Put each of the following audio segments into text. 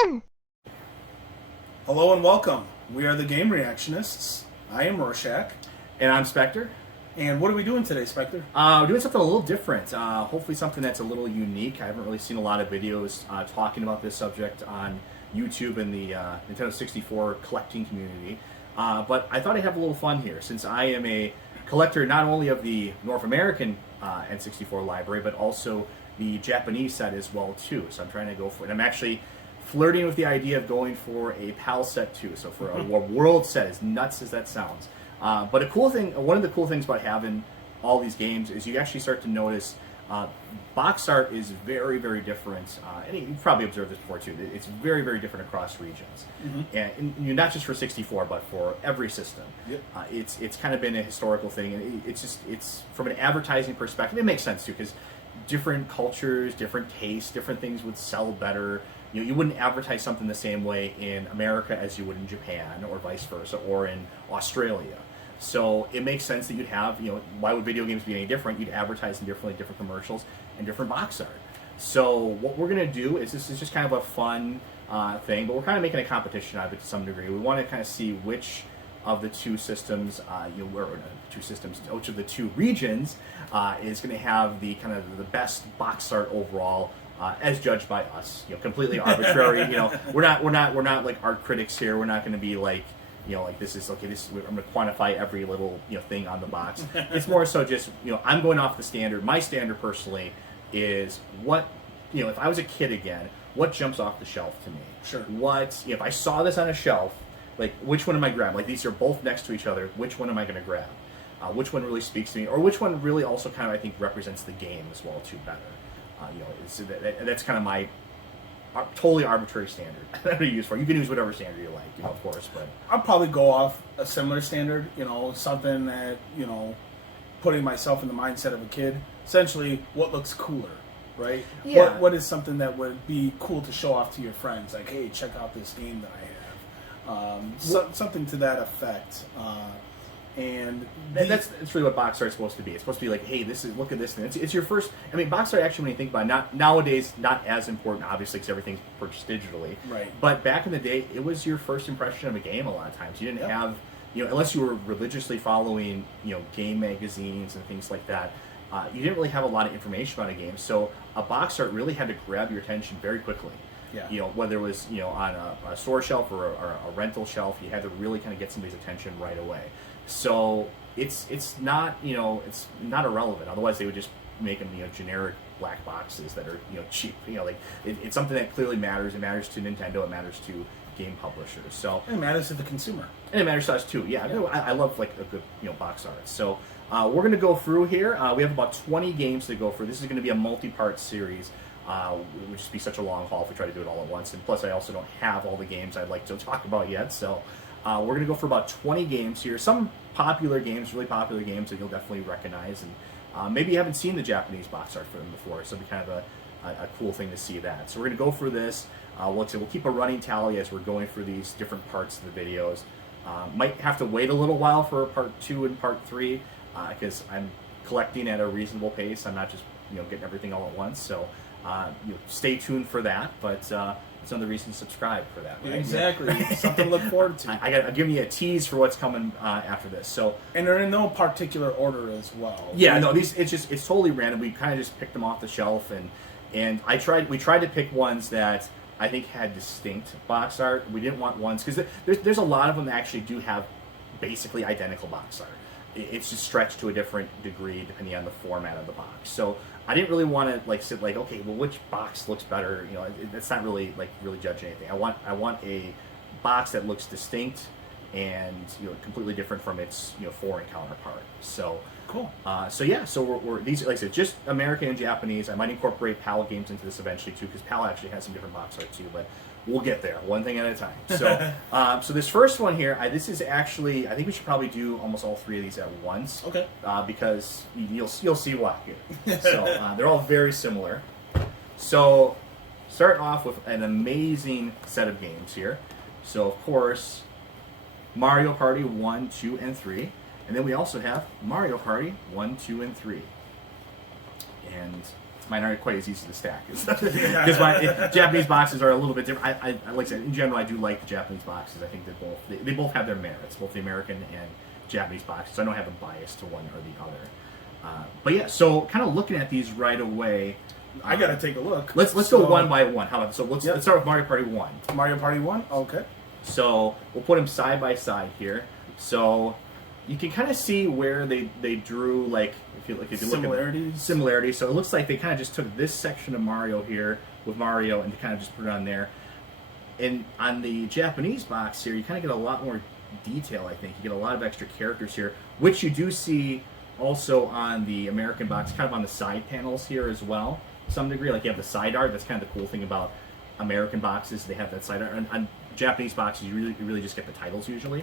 reaction! Hello and welcome. We are the Game Reactionists. I am Rorschach. And I'm Spectre. And what are we doing today, Spectre? We're doing something a little different. Hopefully something that's a little unique. I haven't really seen a lot of videos talking about this subject on YouTube and the Nintendo 64 collecting community. But I thought I'd have a little fun here, since I am a collector not only of the North American N64 library, but also the Japanese set as well, too. So I'm trying to go for it. I'm actually flirting with the idea of going for a PAL set, too. So for a world set, as nuts as that sounds. But a cool thing, one of the cool things about having all these games is you actually start to notice box art is very, very different. And you've probably observed this before too. It's very, very different across regions, and not just for 64, but for every system. Yep. It's kind of been a historical thing, and it's from an advertising perspective, it makes sense too, because different cultures, different tastes, different things would sell better. You wouldn't advertise something the same way in America as you would in Japan, or vice versa, or in Australia. So it makes sense that you'd have, why would video games be any different? You'd advertise them differently, different commercials, and different box art. So what we're going to do is, this is just kind of a fun thing, but we're kind of making a competition out of it to some degree. We want to kind of see which of the two systems, which of the two regions is going to have the kind of the best box art overall, as judged by us. Completely arbitrary. We're not like art critics here. We're not going to be like, this is okay. I'm going to quantify every little thing on the box. It's more so just I'm going off the standard. My standard personally is what if I was a kid again, what jumps off the shelf to me? Sure. What if I saw this on a shelf? Like, which one am I grabbing? Like, these are both next to each other. Which one am I going to grab? Which one really speaks to me, or which one really also kind of, I think, represents the game as well too better? That's kind of my totally arbitrary standard to use for. You can use whatever standard you like, of course, but I'll probably go off a similar standard, something that, putting myself in the mindset of a kid. Essentially, what looks cooler, right? Yeah. What is something that would be cool to show off to your friends? Like, hey, check out this game that I have. Something to that effect. And that's really what box art is supposed to be. It's supposed to be like, hey, look at this thing. It's your first. I mean, box art actually, when you think about it, nowadays, not as important, obviously, because everything's purchased digitally. Right. But back in the day, it was your first impression of a game. A lot of times, you didn't have, unless you were religiously following, game magazines and things like that. You didn't really have a lot of information about a game. So a box art really had to grab your attention very quickly. Yeah. Whether it was on a store shelf or a rental shelf, you had to really kind of get somebody's attention right away. So it's not it's not irrelevant. Otherwise, they would just make them generic black boxes that are cheap. It's something that clearly matters. It matters to Nintendo. It matters to game publishers. So it matters to the consumer. And it matters to us too. Yeah. I love like a good box art. So we're gonna go through here. We have about 20 games to go through. This is going to be a multi-part series. It would just be such a long haul if we try to do it all at once. And plus, I also don't have all the games I'd like to talk about yet. So we're going to go for about 20 games here. Some popular games, really popular games that you'll definitely recognize. And maybe you haven't seen the Japanese box art for them before. So it'll be kind of a cool thing to see that. So we're going to go through this. We'll keep a running tally as we're going through these different parts of the videos. Might have to wait a little while for part 2 and part 3 because I'm collecting at a reasonable pace. I'm not just getting everything all at once. So stay tuned for that, but it's another reason to subscribe for that. Right? Exactly. Something to look forward to. I'm giving you a tease for what's coming after this. So, and they're in no particular order as well. Yeah, no, it's totally random. We kind of just picked them off the shelf, and we tried to pick ones that I think had distinct box art. We didn't want ones because there's a lot of them that actually do have basically identical box art. It's just stretched to a different degree depending on the format of the box. So I didn't really want to sit okay, well, which box looks better? It's not really really judging anything. I want a box that looks distinct and completely different from its foreign counterpart. So cool. So we're these, like I said, just American and Japanese. I might incorporate PAL games into this eventually too, because PAL actually has some different box art too, but we'll get there, one thing at a time. So, so this first one here, this is actually, I think we should probably do almost all 3 of these at once. Okay. Because you'll see why here. So they're all very similar. So starting off with an amazing set of games here. So of course, Mario Party 1, 2, and 3, and then we also have Mario Party 1, 2, and 3. And mine aren't quite as easy to stack because my Japanese boxes are a little bit different. I like I said, in general, I do like the Japanese boxes. I think they both have their merits, both the American and Japanese boxes. I don't have a bias to one or the other. But yeah, so kind of looking at these right away. I gotta take a look. Let's go one by one. How about let's start with Mario Party 1. Mario Party 1? Okay. So we'll put them side by side here. So you can kind of see where they drew, like, if you look at similarities. So it looks like they kind of just took this section of Mario here with Mario and kind of just put it on there. And on the Japanese box here, you kind of get a lot more detail, I think. You get a lot of extra characters here, which you do see also on the American box, kind of on the side panels here as well, to some degree. Like, you have the side art. That's kind of the cool thing about American boxes. They have that side art. And on Japanese boxes, you really just get the titles usually.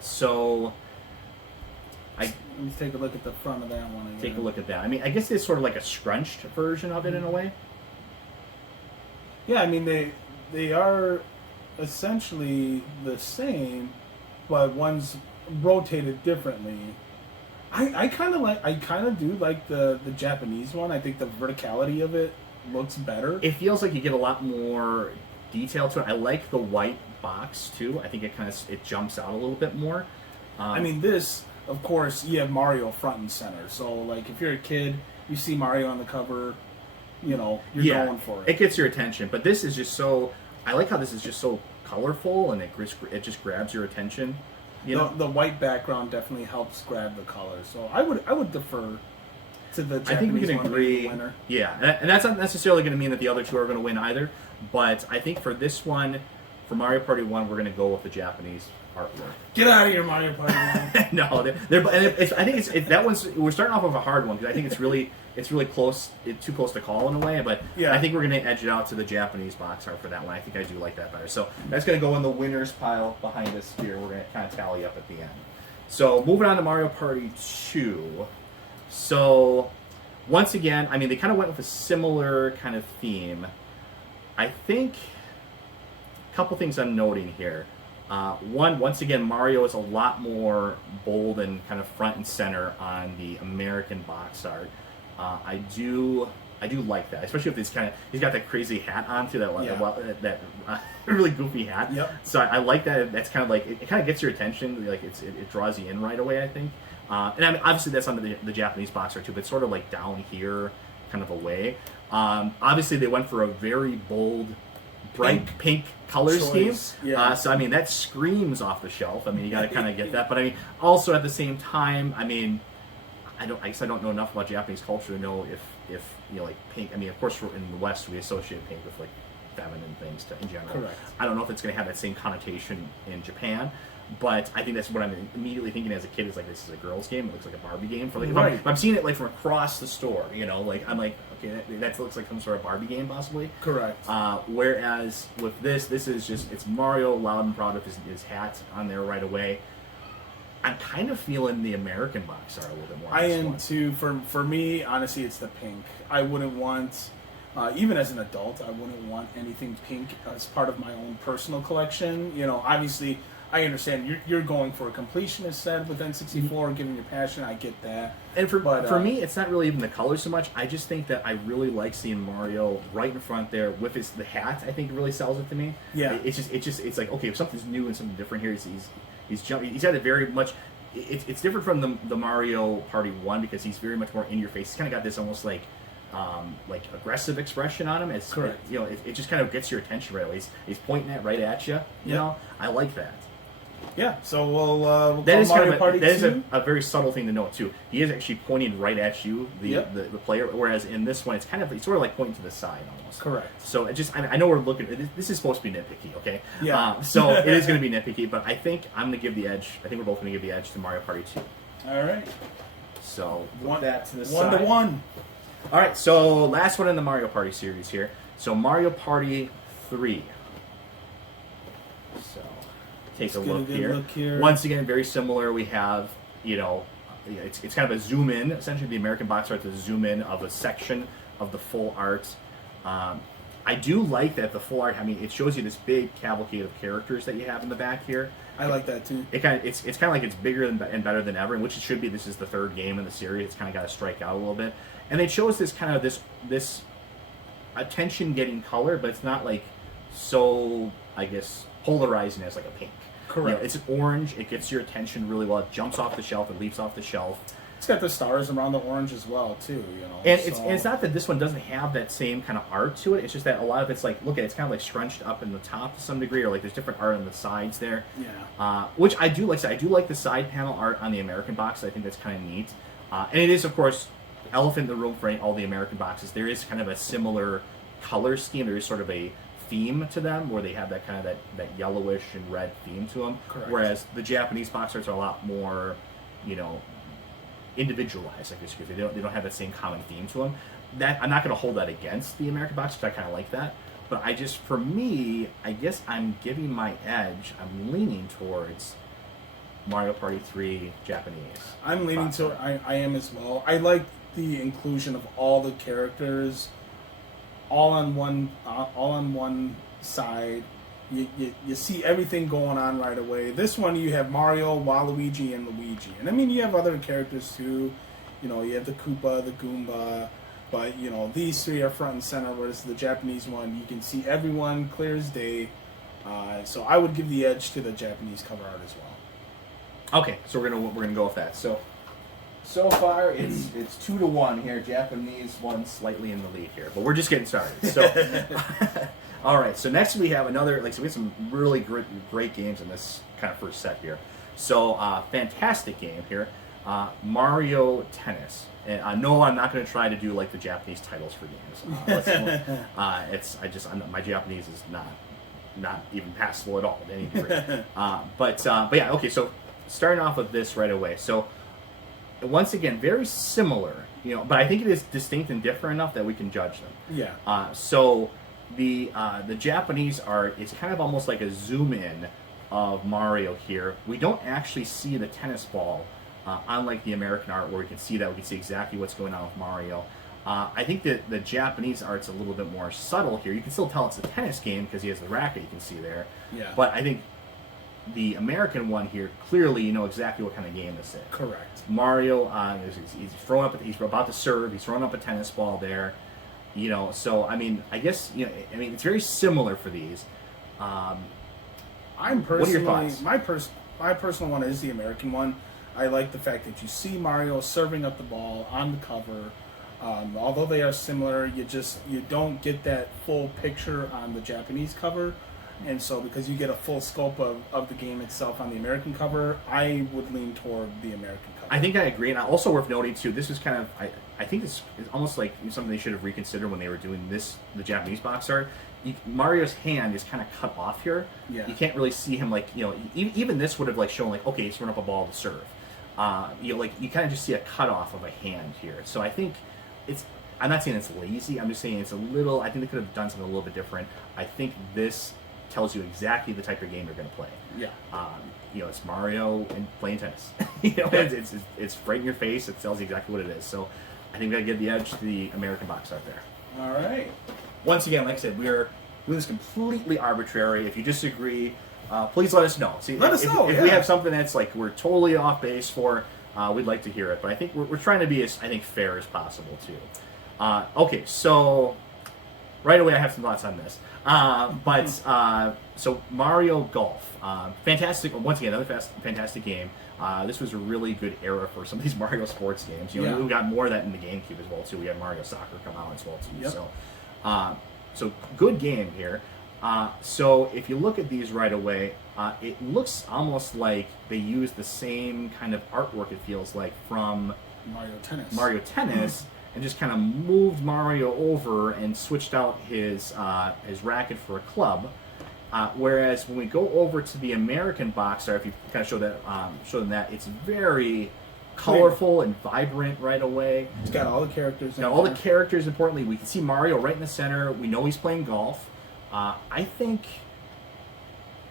So let me take a look at the front of that one again. Take a look at that. I mean, I guess it's sort of like a scrunched version of it in a way. Yeah, I mean, they are essentially the same, but one's rotated differently. I kind of do like the Japanese one. I think the verticality of it looks better. It feels like you get a lot more detail to it. I like the white box too. I think it jumps out a little bit more. I mean, this, of course, you have Mario front and center. So, like, if you're a kid, you see Mario on the cover, you're going for it. It gets your attention. But this is just so. I like how this is just so colorful and it just grabs your attention. The white background definitely helps grab the color. So I would defer to the Japanese. I think we can agree. Winner. Yeah, and that's not necessarily going to mean that the other two are going to win either. But I think for this one, for Mario Party 1, we're going to go with the Japanese artwork. Get out of here, Mario Party 1. No, I think that one's. We're starting off with a hard one because I think it's really close. It's too close to call in a way. But yeah. I think we're going to edge it out to the Japanese box art for that one. I think I do like that better. So that's going to go in the winners pile behind us here. We're going to kind of tally up at the end. So moving on to Mario Party 2. So once again, I mean, they kind of went with a similar kind of theme. I think a couple things I'm noting here. One, once again, Mario is a lot more bold and kind of front and center on the American box art. I do like that, especially if he's got that crazy hat on too, that really goofy hat. Yep. So I like that. That's kind of like it kind of gets your attention. Like it draws you in right away, I think. And I mean, obviously that's on the Japanese box art too, but it's sort of like down here, kind of away. Obviously they went for a very bold, bright pink color scheme. Yeah. So I mean that screams off the shelf. I mean you got to kind of get that, but I mean also at the same time, I mean I guess I don't know enough about Japanese culture to know if like pink. I mean of course in the West we associate pink with like feminine things in general. Correct. I don't know if it's going to have that same connotation in Japan. But I think that's what I'm immediately thinking as a kid is like this is a girls' game. It looks like a Barbie game. For like if I'm seeing it like from across the store, like I'm like okay, that looks like some sort of Barbie game possibly. Correct. Whereas with this is just it's Mario loud and proud of his hat on there right away. I'm kind of feeling the American box art a little bit more. I am too. For me, honestly, it's the pink. I wouldn't want. Even as an adult, I wouldn't want anything pink as part of my own personal collection. Obviously, I understand you're going for a completionist set with N64, given your passion. I get that. And for me, it's not really even the color so much. I just think that I really like seeing Mario right in front there with the hat. I think it really sells it to me. Yeah. It's like okay, if something's new and something different here, he's jumping. He's had a very much. It's different from the Mario Party 1 because he's very much more in your face. He's kind of got this almost like aggressive expression on him. It's correct. It just kind of gets your attention right away. He's pointing that right at you. You know, I like that. Yeah, so we'll that is Mario kind of Party 2. That is a very subtle thing to note too. He is actually pointing right at you, the player. Whereas in this one, it's sort of like pointing to the side almost. Correct. So I know we're looking. This is supposed to be nitpicky, okay? Yeah. So it is going to be nitpicky, but I think I'm going to give the edge. I think we're both going to give the edge to Mario Party 2. All right. So put that to the side. 1-1. All right. So last one in the Mario Party series here. So Mario Party 3. So. Take a look here. Once again, very similar. We have, it's kind of a zoom in. Essentially, the American box art is a zoom in of a section of the full art. I do like that the full art. I mean, it shows you this big cavalcade of characters that you have in the back here. I like that too. It's kind of like it's bigger and better than ever, which it should be. This is the third game in the series. It's kind of got to strike out a little bit. and they chose this kind of this attention-getting color, but it's not like so, I guess, polarizing as like a pink. Correct. It's an orange. It gets your attention really well. It jumps off the shelf. It leaps off the shelf. It's got the stars around the orange as well, too. And it's not that this one doesn't have that same kind of art to it. It's just that a lot of it's like, look at it, it's kind of like scrunched up in the top to some degree, or like there's different art on the sides there. Yeah. Which I do like. I do like the side panel art on the American box. I think that's kind of neat. And it is, of course, elephant in the room for all the American boxes. There is kind of a similar color scheme. There is sort of a theme to them where they have that kind of that yellowish and red theme to them. Correct. Whereas the Japanese box arts are a lot more, individualized, I guess, because they don't have that same common theme to them. That I'm not going to hold that against the American box, because I kind of like that. But for me, I guess I'm giving my edge. I'm leaning towards Mario Party 3 Japanese. I'm leaning to I am as well. I like the inclusion of all the characters all on one side. You see everything going on right away. This one you have Mario, Waluigi, and Luigi. And I mean, you have other characters too. You have the Koopa, the Goomba. But, these three are front and center, whereas the Japanese one, you can see everyone clear as day. So I would give the edge to the Japanese cover art as well. Okay, so we're gonna go with that. So far, it's 2-1 here. Japanese one slightly in the lead here, but we're just getting started. So, all right. So next we have another. So we have some really great games in this kind of first set here. So fantastic game here, Mario Tennis. And no, I'm not going to try to do like the Japanese titles for games. My Japanese is not even passable at all at any degree. But yeah, okay. So starting off with this right away. So once again, very similar, but I think it is distinct and different enough that we can judge them. Yeah. So the Japanese art is kind of almost like a zoom in of Mario here. We don't actually see the tennis ball, unlike the American art where we can see exactly what's going on with Mario. I think that the Japanese art's a little bit more subtle here. You can still tell it's a tennis game because he has the racket you can see there. Yeah. But I think the American one here, clearly you know exactly what kind of game this is. Correct. Mario, he's about to serve. He's throwing up a tennis ball there. So I mean, I guess it's very similar for these. I'm personally, what are your thoughts? My personal one is the American one. I like the fact that you see Mario serving up the ball on the cover. Although they are similar, you don't get that full picture on the Japanese cover. And so because you get a full scope of the game itself on the American cover, I would lean toward the American cover. I think I agree. And also worth noting, too, this is kind of, I think this is almost like something they should have reconsidered when they were doing the Japanese box art. Mario's hand is kind of cut off here. Yeah. You can't really see him, even this would have shown okay, he's throwing up a ball to serve. You kind of just see a cut off of a hand here. So I think I'm not saying it's lazy. I'm just saying it's a little. I think they could have done something a little bit different. I think this tells you exactly the type of game you're going to play. Yeah. It's Mario and playing tennis. It's right in your face. It tells you exactly what it is. So I think we got to give the edge to the American box art there. All right. Once again, like I said, we're doing this completely arbitrary. If you disagree, please let us know. Let us know. If we have something that's we're totally off base for, we'd like to hear it. But I think we're trying to be as fair as possible too. Okay, so right away I have some thoughts on this. So Mario Golf, fantastic. Once again, another fantastic game. This was a really good era for some of these Mario sports games. We got more of that in the GameCube as well too. We had Mario Soccer come out as well too. Yep. So good game here. So if you look at these right away, it looks almost like they use the same kind of artwork. It feels like from Mario Tennis. And just kind of moved Mario over and switched out his racket for a club. Whereas when we go over to the American box art, if you kind of show them that, it's very colorful and vibrant right away. It's got all the characters. The characters. Importantly, we can see Mario right in the center. We know he's playing golf. I think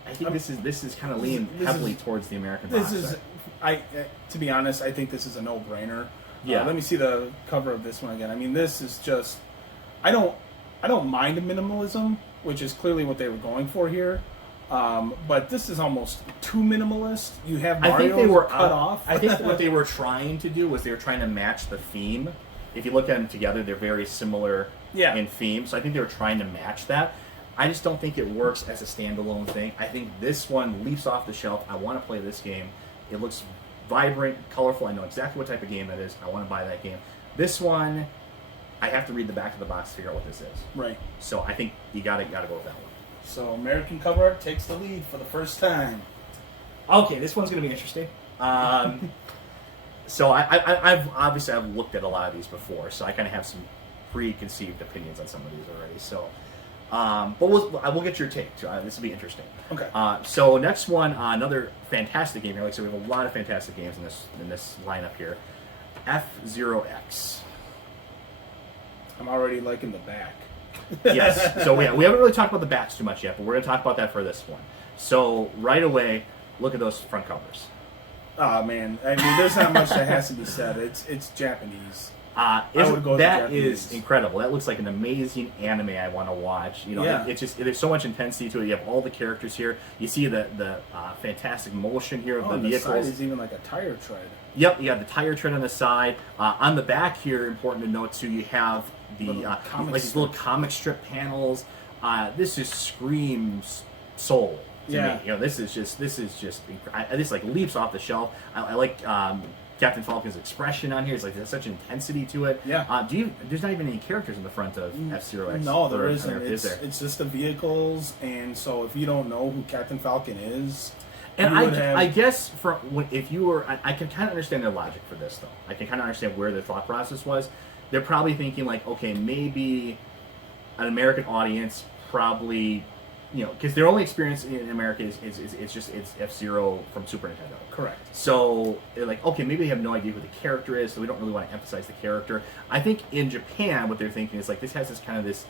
this is kind of leaning heavily towards the American box art. To be honest, I think this is a no-brainer. Yeah. Let me see the cover of this one again. I mean, this is just. I don't mind minimalism, which is clearly what they were going for here. But this is almost too minimalist. You have Mario cut off. I think what they were trying to do was they were trying to match the theme if you look at them together, they're very similar Yeah. in theme. So I think they were trying to match that. I just don't think it works as a standalone thing. I think this one leaps off the shelf. I want to play this game. It looks vibrant, colorful. I know exactly what type of game that is. I want to buy that game. This one, I have to read the back of the box to figure out what this is. Right. So I think you gotta go with that one. So American cover art takes the lead for the first time. Okay, this one's gonna be interesting. So I've looked at a lot of these before, so I kind of have some preconceived opinions on some of these already. So, but we'll get your take too. This will be interesting. Okay. So next one, another fantastic game here. Like I said, we have a lot of fantastic games in this lineup here. F-Zero-X. I'm already liking the back. Yes. So we haven't really talked about the backs too much yet, but we're going to talk about that for this one. So right away, look at those front covers. Oh man, I mean, there's not much that has to be said. It's Japanese. I would go with that is incredible. That looks like an amazing anime I want to watch. You know, Yeah. it's just there's so much intensity to it. You have all the characters here. You see the fantastic motion here of the on the vehicles. side is even like a tire tread. Yep, you have the tire tread on the side. On the back here, important to note too, you have the like these little comic strip panels. This just screams soul to Yeah. me. You know, this is just this like leaps off the shelf. I like Captain Falcon's expression on here. It's like there's such intensity to it. Yeah. There's not even any characters in the front of F-Zero-X. No, there Or isn't. is there? It's just the vehicles, and so if you don't know who Captain Falcon is, And you would have- I guess if you were, I can kind of understand their logic for this though. I can kind of understand where their thought process was. They're probably thinking like, okay, maybe an American audience probably, you know, because their only experience in America is F-Zero from Super Nintendo. correct. So they're like, okay, maybe they have no idea who the character is, so we don't really want to emphasize the character. I think in Japan, what they're thinking is like this has this kind of this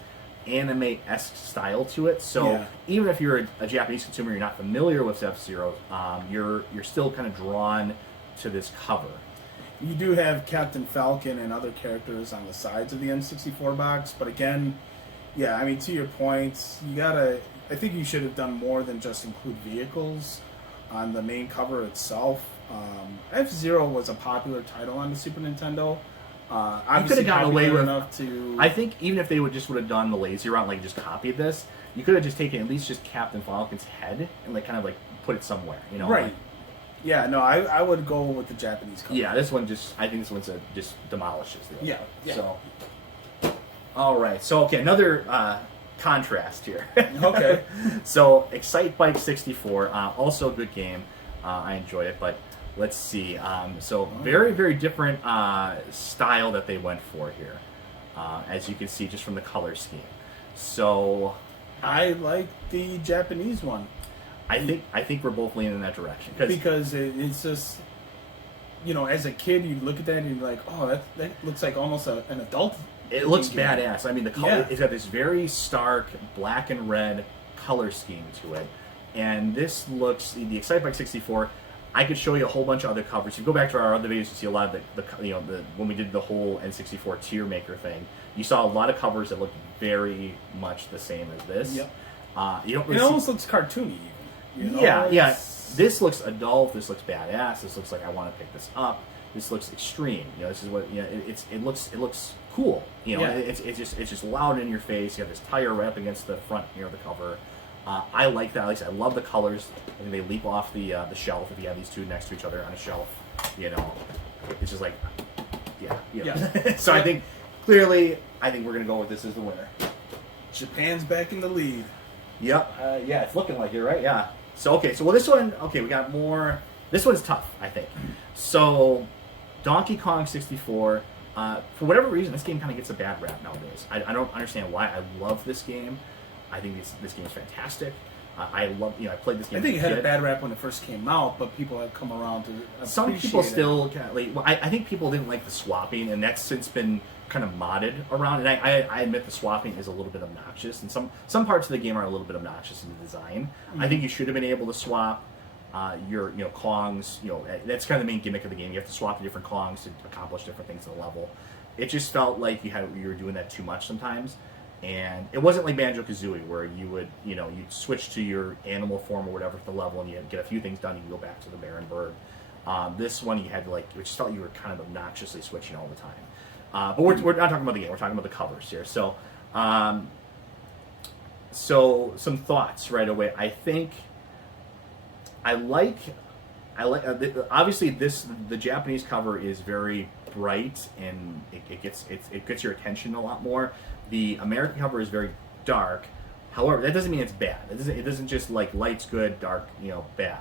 anime-esque style to it. So Yeah. even if you're a Japanese consumer, you're not familiar with F-Zero, you're still kind of drawn to this cover. You do have Captain Falcon and other characters on the sides of the N64 box, but again, yeah, I mean, to your point, I think you should have done more than just include vehicles on the main cover itself. F-Zero was a popular title on the Super Nintendo. You could have gotten away with enough to. I think even if they would have done the lazy route, like just copied this, you could have just taken at least just Captain Falcon's head and like kind of like put it somewhere, you know? Right. Like, Yeah, no, I would go with the Japanese cover. yeah, this one I think this one's just demolishes the other Yeah, one. yeah. So, all right. So, okay, another contrast here. Okay. So, Excite Bike 64, also a good game. I enjoy it, but let's see. So, very, very different style that they went for here, as you can see just from the color scheme. So, I like the Japanese one. I think we're both leaning in that direction Because it's just, you know, as a kid, you look at that and you're like, oh, that looks like almost an adult. it looks game. badass. I mean, the color, Yeah. it's got this very stark black and red color scheme to it. And this looks, the Excite Bike 64, I could show you a whole bunch of other covers. If you go back to our other videos, you see a lot of when we did the whole N64 tier maker thing, you saw a lot of covers that looked very much the same as this. Yep. You don't It really see- almost looks cartoony, even. You know? yeah. It's- This looks adult. This looks badass. This looks like I want to pick this up. This looks extreme. You know, this is what it looks cool. You know, Yeah. it's just loud in your face. You have this tire right up against the front here of the cover. I like that. Like I said, I love the colors. I think they leap off the shelf if you have these two next to each other on a shelf. You know, it's just like yeah. So I think clearly, we're gonna go with this as the winner. Japan's back in the lead. Yep. Yeah, it's looking like it, right? Yeah. So this one, we got more. This one's tough, I think. So, Donkey Kong 64. For whatever reason, this game kind of gets a bad rap nowadays. I don't understand why. I love this game. I think this game is fantastic. I played this game. I think it as a had a kid. bad rap when it first came out, but people have come around to Some appreciate people it. still kind of like. Well, I think people didn't like the swapping, and that's since been kind of modded around. And I admit the swapping is a little bit obnoxious, and some parts of the game are a little bit obnoxious in the design. I think you should have been able to swap your Kongs. That's kind of the main gimmick of the game. You have to swap the different Kongs to accomplish different things in the level. It just felt like you were doing that too much sometimes. And it wasn't like Banjo-Kazooie where you would, you'd switch to your animal form or whatever for the level and you'd get a few things done and you go back to the Baron Bird. This one you had to it just felt you were kind of obnoxiously switching all the time. But we're not talking about the game. We're talking about the covers here. So some thoughts right away. I think I like obviously the Japanese cover is very bright and it gets your attention a lot more. The American cover is very dark. However, that doesn't mean it's bad. It doesn't just like light's good, dark, bad.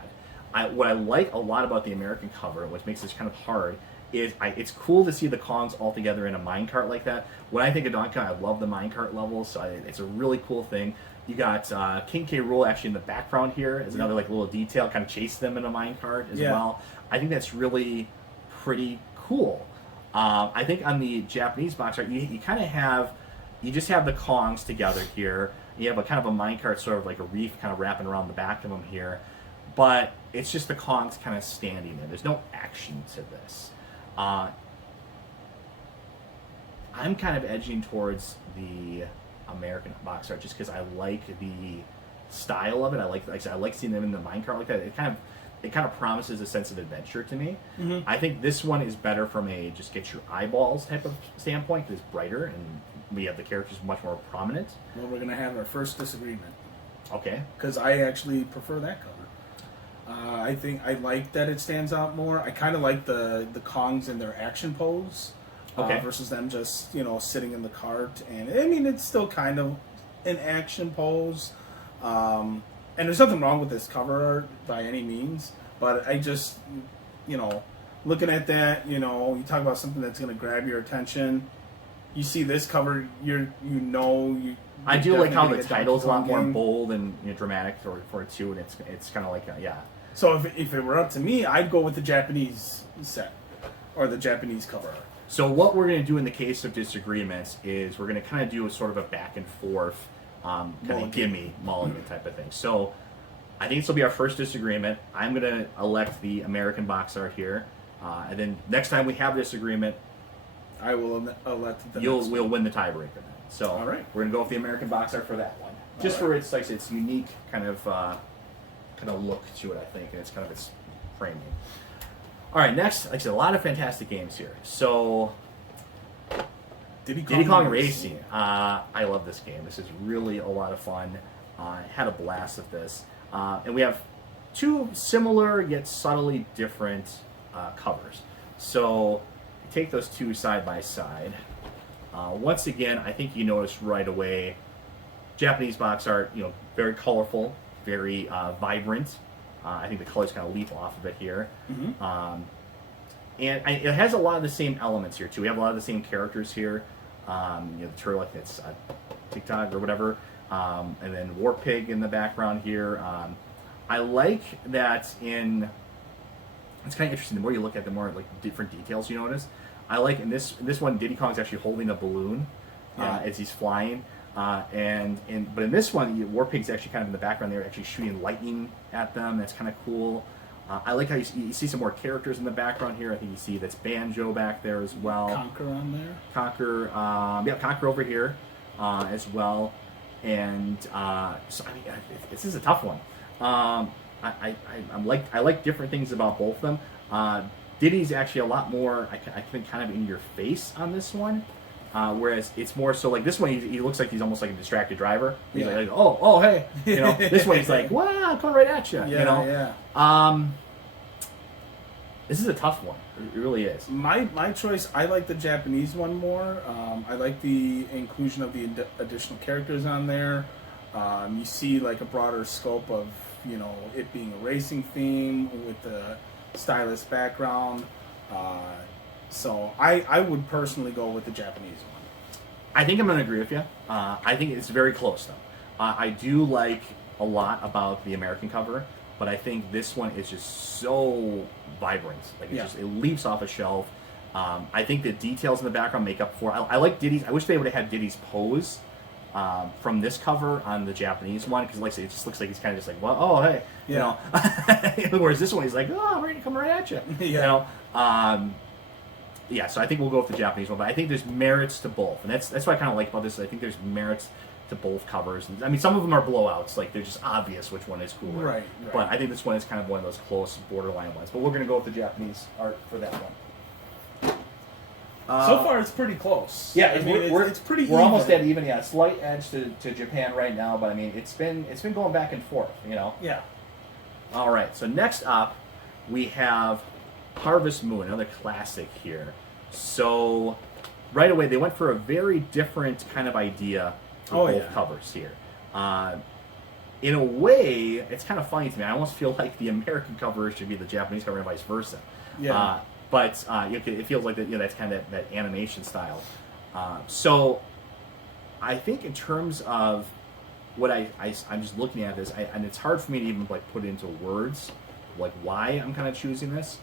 What I like a lot about the American cover, which makes this kind of hard, is it's cool to see the Kongs all together in a minecart like that. When I think of Donkey Kong, I love the minecart levels, so it's a really cool thing. You got King K. Rool actually in the background here as another like little detail, kind of chase them in a minecart as well. I think that's really pretty cool. I think on the Japanese box art, you kind of just have the Kongs together here. You have a kind of a minecart, sort of like a reef kind of wrapping around the back of them here. But it's just the Kongs kind of standing there. There's no action to this. I'm kind of edging towards the American box art just because I like the style of it. Like I said, I like seeing them in the minecart like that. It kind of promises a sense of adventure to me. Mm-hmm. I think this one is better from a just get your eyeballs type of standpoint because it's brighter and we have the characters much more prominent. Well, we're gonna have our first disagreement. Okay. Because I actually prefer that cover. I think I like that it stands out more. I kind of like the Kongs in their action pose versus them just sitting in the cart. And I mean, it's still kind of an action pose. And there's nothing wrong with this cover art by any means. But I just, looking at that, you talk about something that's going to grab your attention. You see this cover, I do like how the title's a lot more bold and dramatic for it too, and it's kind of like So if it were up to me, I'd go with the Japanese set or the Japanese cover art. So what we're going to do in the case of disagreements is we're going to kind of do a sort of a back and forth kind of gimme mulligan type of thing. So I think this will be our first disagreement. I'm going to elect the American box art here, and then next time we have a disagreement, I will elect the we'll win the tiebreaker then. So all right. We're gonna go with the American box art for that one, just for its its unique kind of look to it. I think, and it's kind of its framing. All right, next, like I said, a lot of fantastic games here. So Diddy Kong Racing. I love this game. This is really a lot of fun. Had a blast with this, and we have two similar yet subtly different covers. So take those two side by side. Once again, I think you notice right away, Japanese box art, very colorful, very vibrant. I think the colors kind of leap off of it here. Mm-hmm. And it has a lot of the same elements here, too. We have a lot of the same characters here. The turtle, like it's TikTok or whatever. And then War Pig in the background here. I like that it's kind of interesting. The more you look at, the more different details you notice. I like in this one, Diddy Kong's actually holding a balloon as he's flying, but in this one, War Pig's actually kind of in the background. They're actually shooting lightning at them. That's kind of cool. I like how you see some more characters in the background here. I think you see that's Banjo back there as well. Conquer on there. Conquer over here as well. And so I mean, this is a tough one. I like different things about both of them. Diddy's actually a lot more, I think, kind of in your face on this one, whereas it's more so like this one. He looks like he's almost like a distracted driver. He's like, oh, hey, This one he's like, wow, coming right at you. This is a tough one. It really is. My choice. I like the Japanese one more. I like the inclusion of the additional characters on there. You see like a broader scope of it being a racing theme with the stylish background, so I would personally go with the Japanese one. I think I'm going to agree with you. I think it's very close though. I do like a lot about the American cover, but I think this one is just so vibrant. It leaps off a shelf. I think the details in the background make up for it. I like Diddy's. I wish they would have had Diddy's pose from this cover on the Japanese one, because like I say, it just looks like he's kind of just like, well, oh hey, whereas this one he's like, oh, I'm ready to come right at you. So I think we'll go with the Japanese one, but I think there's merits to both, and that's what I kind of like about this. I think there's merits to both covers. I mean, some of them are blowouts, like they're just obvious which one is cooler. Right. But I think this one is kind of one of those close borderline ones. But we're going to go with the Japanese art for that one. So far, it's pretty close. Yeah, I mean, it's pretty. We're even. almost at even. Yeah, slight edge to Japan right now, but I mean, it's been going back and forth. Yeah. All right. So next up, we have Harvest Moon, another classic here. So right away, they went for a very different kind of idea for both covers here. In a way, it's kind of funny to me. I almost feel like the American cover should be the Japanese cover and vice versa. Yeah. But it feels like that's kind of that animation style. So I think in terms of what I'm just looking at this, and it's hard for me to even like put it into words, like why I'm kind of choosing this.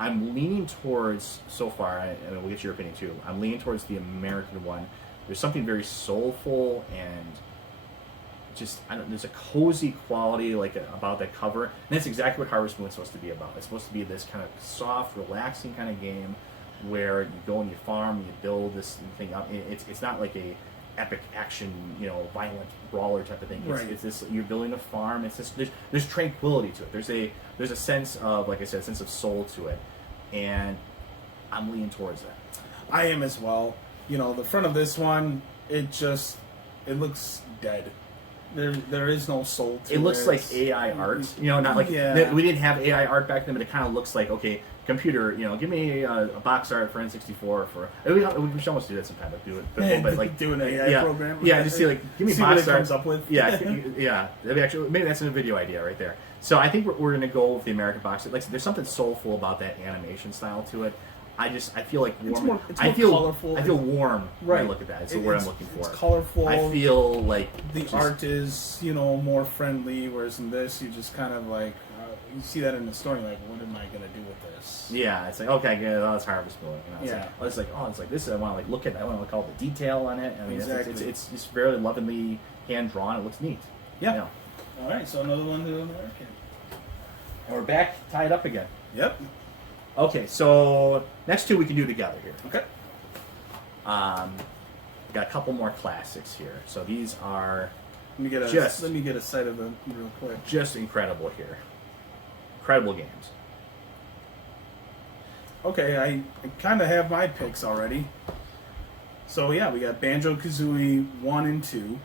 I'm leaning towards, so far, and we'll get your opinion too, I'm leaning towards the American one. There's something very soulful and just, there's a cozy quality about that cover. And that's exactly what Harvest Moon is supposed to be about. It's supposed to be this kind of soft, relaxing kind of game where you go and you farm, and you build this thing up. It's not like a epic action, violent brawler type of thing. It's this, you're building a farm. It's this, there's tranquility to it. There's a sense of, like I said, a sense of soul to it. And I'm leaning towards that. I am as well. The front of this one, it looks dead. There is no soul to it. It looks like AI art. Not like we didn't have AI art back then, but it kind of looks like, okay, computer, give me a box art for N64 for. We should almost do that sometime, but like do an AI program. Yeah, just see give me see box what it art. comes up with. Yeah. That'd be actually, maybe that's a video idea right there. So I think we're going to go with the American box art. Like there's something soulful about that animation style to it. I feel like warm. It's more colorful. I feel warm when I look at that. It's the word I'm looking for. It's colorful. I feel like the art is, more friendly, whereas in this, you just kind of like, you see that in the story, like, what am I going to do with this? Yeah, it's like, okay, it's Harvest Moon. It's like this. I want to look at. I want to look at all the detail on it. I mean, exactly. it's just very lovingly hand drawn. It looks neat. Yeah. All right, so another one to American. And we're back tied up again. Yep. Okay, so next two we can do together here. Okay. Got a couple more classics here. So these are let me get a sight of them real quick. Just incredible here. Incredible games. Okay, I kind of have my picks already. So yeah, we got Banjo-Kazooie 1 and 2.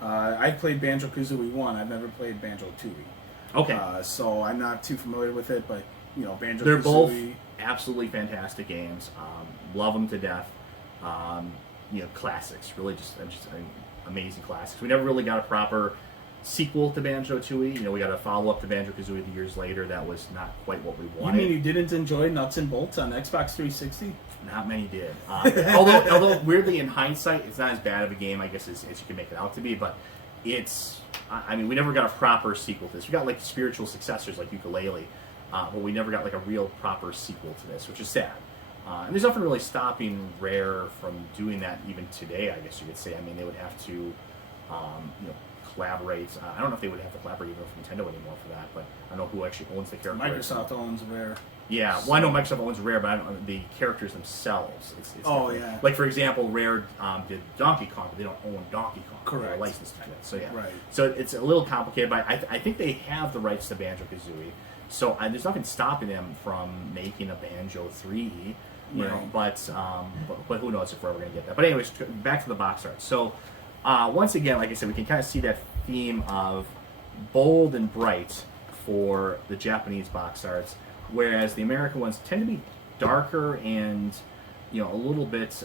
I played Banjo-Kazooie 1. I've never played Banjo-Tooie. Okay. So I'm not too familiar with it, but Banjo-Kazooie. They're both absolutely fantastic games. Love them to death. Classics. Really just amazing classics. We never really got a proper sequel to Banjo-Tooie. We got a follow-up to Banjo-Kazooie the years later. That was not quite what we wanted. You mean you didn't enjoy Nuts and Bolts on Xbox 360? Not many did. Although weirdly, in hindsight, it's not as bad of a game, I guess, as you can make it out to be. But it's, we never got a proper sequel to this. We got like spiritual successors like Ukulele, but we never got like a real proper sequel to this, which is sad. And there's nothing really stopping Rare from doing that even today, I guess you could say. I mean, they would have to, collaborate. I don't know if they would have to collaborate even with Nintendo anymore for that, but I don't know who actually owns the character. Microsoft owns Rare. Yeah, well, I know Microsoft owns Rare, but I don't know the characters themselves. It's yeah. Like, for example, Rare did Donkey Kong, but they don't own Donkey Kong. Correct. They're licensed to it. So, yeah. Right. So it's a little complicated, but I think they have the rights to Banjo-Kazooie. So there's nothing stopping them from making a Banjo 3, you know, but who knows if we're ever going to get that. But anyways, back to the box art. So once again, like I said, we can kind of see that theme of bold and bright for the Japanese box arts, whereas the American ones tend to be darker and, a little bit,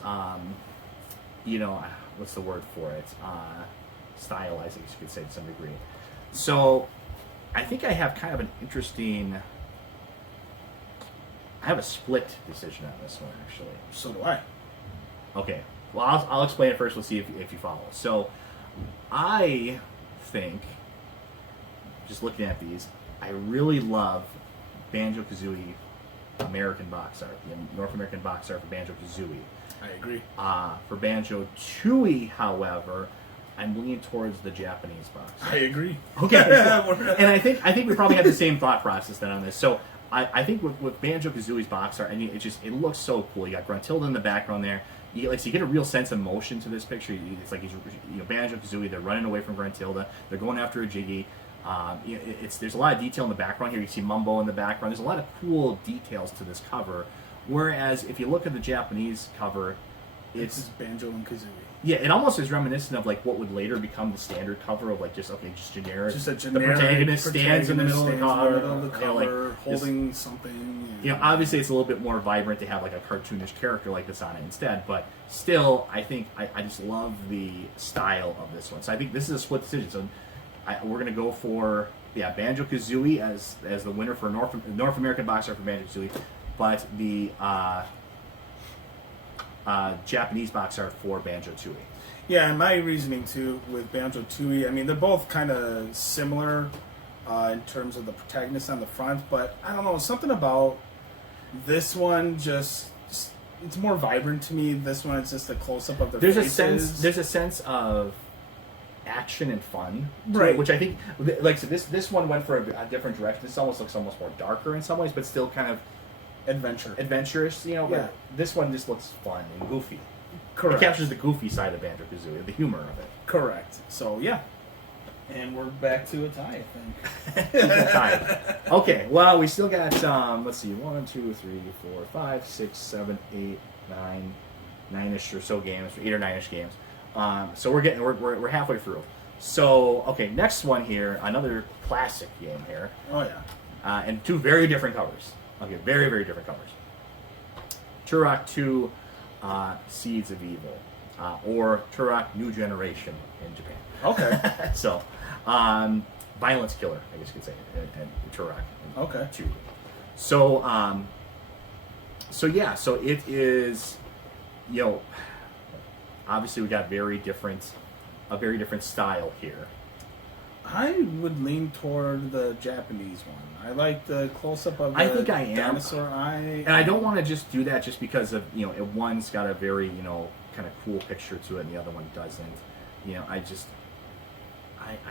what's the word for it? Stylized, I guess you could say to some degree. So I think I have kind of an interesting... I have a split decision on this one, actually. So do I. Okay. Well, I'll explain it first. We'll see if you follow. So, I think, just looking at these, I really love Banjo-Kazooie American box art, the North American box art for Banjo-Kazooie. I agree. For Banjo-Tooie, however, I'm leaning towards the Japanese box art. I agree. Okay. And I think we probably have the same thought process then on this. So, I think with Banjo-Kazooie's box art, it looks so cool. You got Gruntilda in the background there. You get a real sense of motion to this picture. It's like Banjo-Kazooie. They're running away from Gruntilda. They're going after a Jiggy. There's a lot of detail in the background here. You see Mumbo in the background. There's a lot of cool details to this cover, Whereas if you look at the Japanese cover, It's it's Banjo and Kazooie. yeah, it almost is reminiscent of like what would later become the standard cover of like just generic. Just a generic the protagonist stands in the middle of the cover, holding something. You know, obviously it's a little bit more vibrant to have like a cartoonish character like this on it instead, but still, I think I just love the style of this one. So I think this is a split decision. So we're gonna go for Banjo Kazooie as the winner for North American box art for Banjo Kazooie, but the Japanese box art for Banjo Tooie. Yeah, and my reasoning too with Banjo Tooie, I mean, they're both kind of similar in terms of the protagonist on the front, but I don't know, something about this one just it's more vibrant to me. This one, it's just a close up of their faces. There's a sense of action and fun, to right? it, which I think, like, so this one went for a different direction. This almost looks almost more darker in some ways, but still kind of adventurous, you know. Yeah. But this one just looks fun and goofy. Correct. It captures the goofy side of Banjo Kazooie, the humor of it. Correct. So yeah, and we're back to a tie, I think. Time. Okay, well, we still got let's see, 1, 2, 3, 4, 5, 6, 7, 8, 9, 9-ish or so games, 8 or 9-ish games. So we're halfway through. So okay, next one here, another classic game here. Oh yeah. And two very different covers. Okay, very, very different covers. Turok 2 Seeds of Evil, or Turok New Generation in Japan. Okay. So, Violence Killer, I guess you could say, and Turok Okay. 2. So, so it is, you know, obviously we got a very different style here. I would lean toward the Japanese one. I like the close-up of the I think I am. dinosaur eye. And I don't want to just do that just because of, you know, one's got a very, you know, kind of cool picture to it and the other one doesn't. You know, I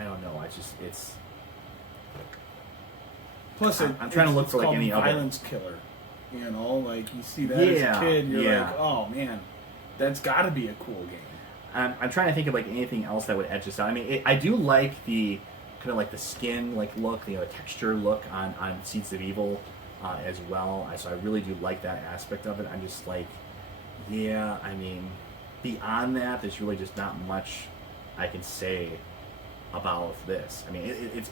don't know. It's... Plus, I'm trying to look it's for like called any other... Violence Killer. You know, like you see that as a kid, you're like, oh man, that's got to be a cool game. I'm trying to think of like anything else that would edge this out. I mean, I do like the kind of like the skin like look, you know, the texture look on Seeds of Evil as well. So I really do like that aspect of it. I'm just like, yeah, I mean, beyond that, there's really just not much I can say about this. I mean,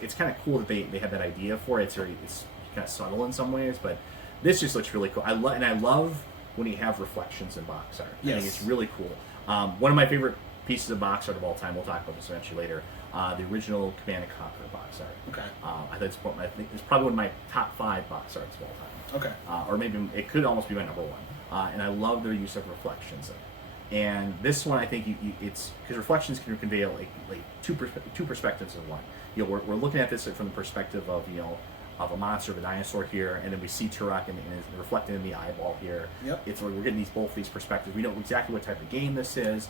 it's kind of cool that they have that idea for it. It's kind of subtle in some ways, but this just looks really cool. I love when you have reflections in box art. Yes. I think it's really cool. One of my favorite pieces of box art of all time, we'll talk about this eventually later, the original Command & Conquer box art. Okay. I think it's probably one of my top 5 box arts of all time. Okay. Or maybe it could almost be my number 1. And I love their use of reflections. And this one, I think it's because reflections can convey like two perspectives of one. You know, we're looking at this from the perspective of, you know, of a monster, of a dinosaur here, and then we see Turok and it's reflected in the eyeball here. Yep. It's like we're getting both these perspectives. We know exactly what type of game this is.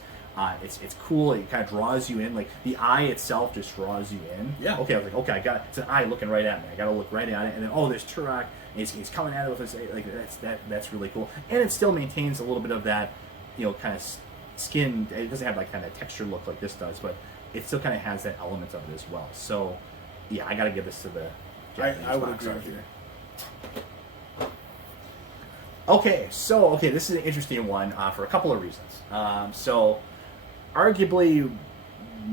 It's cool. It kind of draws you in. Like the eye itself just draws you in. Yeah. Okay, I was like, okay, it's an eye looking right at me. I got to look right at it, and then there's Turok. And he's coming at it with this. Like that's really cool, and it still maintains a little bit of that, you know, kind of skin. It doesn't have like kind of texture look like this does, but it still kind of has that element of it as well. So, yeah, I got to give this to the. I would agree with you. Okay, this is an interesting one for a couple of reasons. So, arguably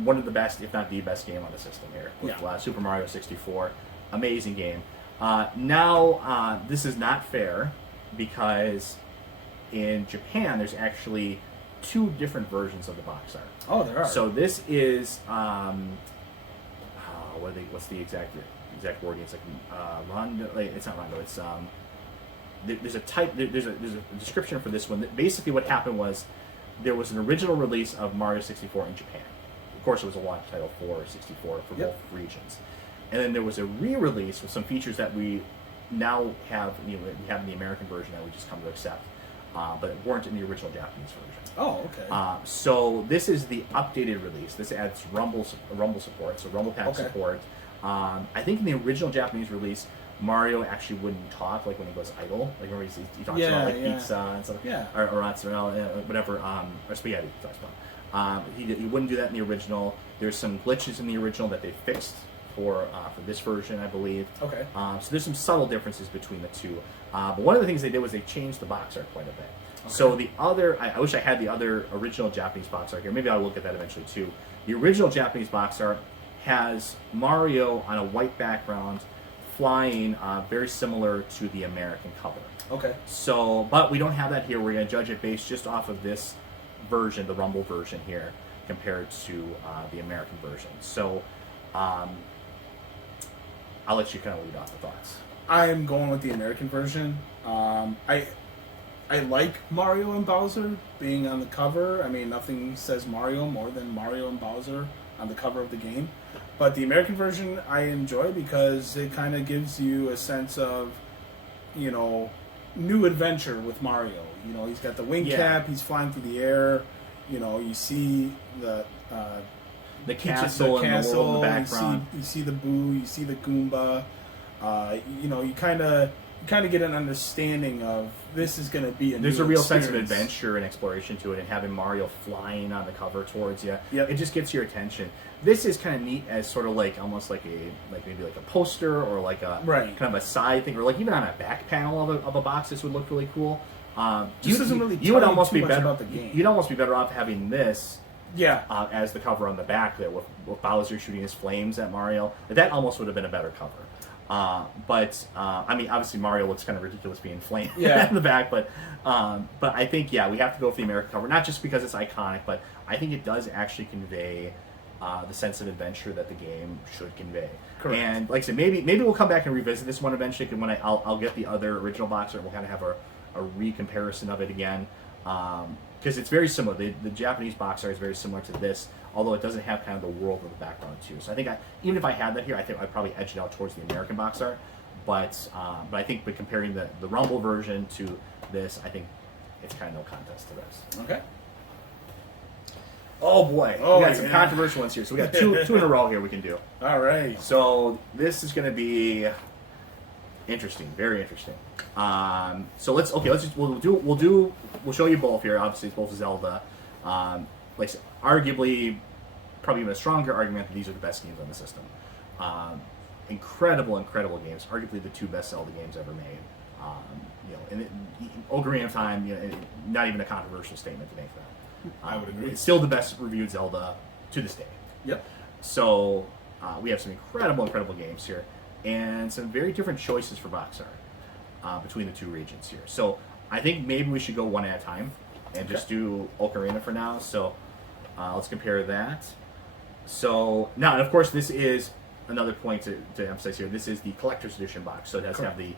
one of the best, if not the best game on the system here with Super Mario 64. Amazing game. Now, this is not fair because in Japan there's actually 2 different versions of the box art. Oh, there are. So this is what's the exact wording? It's like rondo. It's not rondo. It's there's a description for this one. Basically, what happened was there was an original release of Mario 64 in Japan. Of course, it was a launch title for 64 for both regions, and then there was a re-release with some features that we now have. You know, we have in the American version that we just come to accept, but weren't in the original Japanese version. Oh, okay. So this is the updated release. This adds Rumble support, so Rumble Pack support. I think in the original Japanese release, Mario actually wouldn't talk, like when he goes idle. Like remember he talks about like pizza and stuff, or mozzarella, whatever, or spaghetti. He talks about. He wouldn't do that in the original. There's some glitches in the original that they fixed for this version, I believe. Okay. So there's some subtle differences between the two. But one of the things they did was they changed the box art quite a bit. Okay. So the other, I wish I had the other original Japanese box art here. Maybe I'll look at that eventually too. The original Japanese box art has Mario on a white background, flying, very similar to the American cover. Okay. So, but we don't have that here. We're going to judge it based just off of this version, the Rumble version here, compared to the American version. So, I'll let you kind of lead off the thoughts. I'm going with the American version. I like Mario and Bowser being on the cover. I mean, nothing says Mario more than Mario and Bowser on the cover of the game. But the American version I enjoy because it kind of gives you a sense of, you know, new adventure with Mario. You know, he's got the wing cap, he's flying through the air. You know, you see the castle and the world in the background. You see the Boo, you see the Goomba. You know, you kind of get an understanding of this is going to be There's a real experience. sense of adventure and exploration to it, and having Mario flying on the cover towards you, Yep. It just gets your attention. This is kind of neat as sort of like almost like maybe like a poster or like a kind of a side thing, or like even on a back panel of a box. This would look really cool. This doesn't really you would tell almost you be too much better about the game. You'd almost be better off having this. Yeah. As the cover on the back there with Bowser shooting his flames at Mario. That almost would have been a better cover. But I mean, obviously Mario looks kind of ridiculous being flamed in the back. But I think, we have to go with the American cover, not just because it's iconic, but I think it does actually convey the sense of adventure that the game should convey. Correct. And like I said, maybe we'll come back and revisit this one eventually. When I'll get the other original box art, we'll kind of have a re-comparison of it again. Because it's very similar. The Japanese box art is very similar to this, although it doesn't have kind of the world of the background too. So I think even if I had that here, I think I'd probably edge it out towards the American box art. But I think by comparing the Rumble version to this, I think it's kind of no contest to this. Okay. Oh boy, we got some controversial ones here. So we got two in a row here we can do. All right. So this is going to be interesting, very interesting. So we'll show you both here. Obviously, it's both Zelda. Like I said, arguably, probably even a stronger argument that these are the best games on the system. Incredible games. Arguably the two best Zelda games ever made. And Ocarina of Time, not even a controversial statement to make that. I would agree. It's still the best reviewed Zelda to this day. Yep. So we have some incredible games here, and some very different choices for box art between the two regions here. So I think maybe we should go one at a time and just do Ocarina for now. So let's compare that. So now, and of course, this is another point to emphasize here. This is the collector's edition box, so it does have the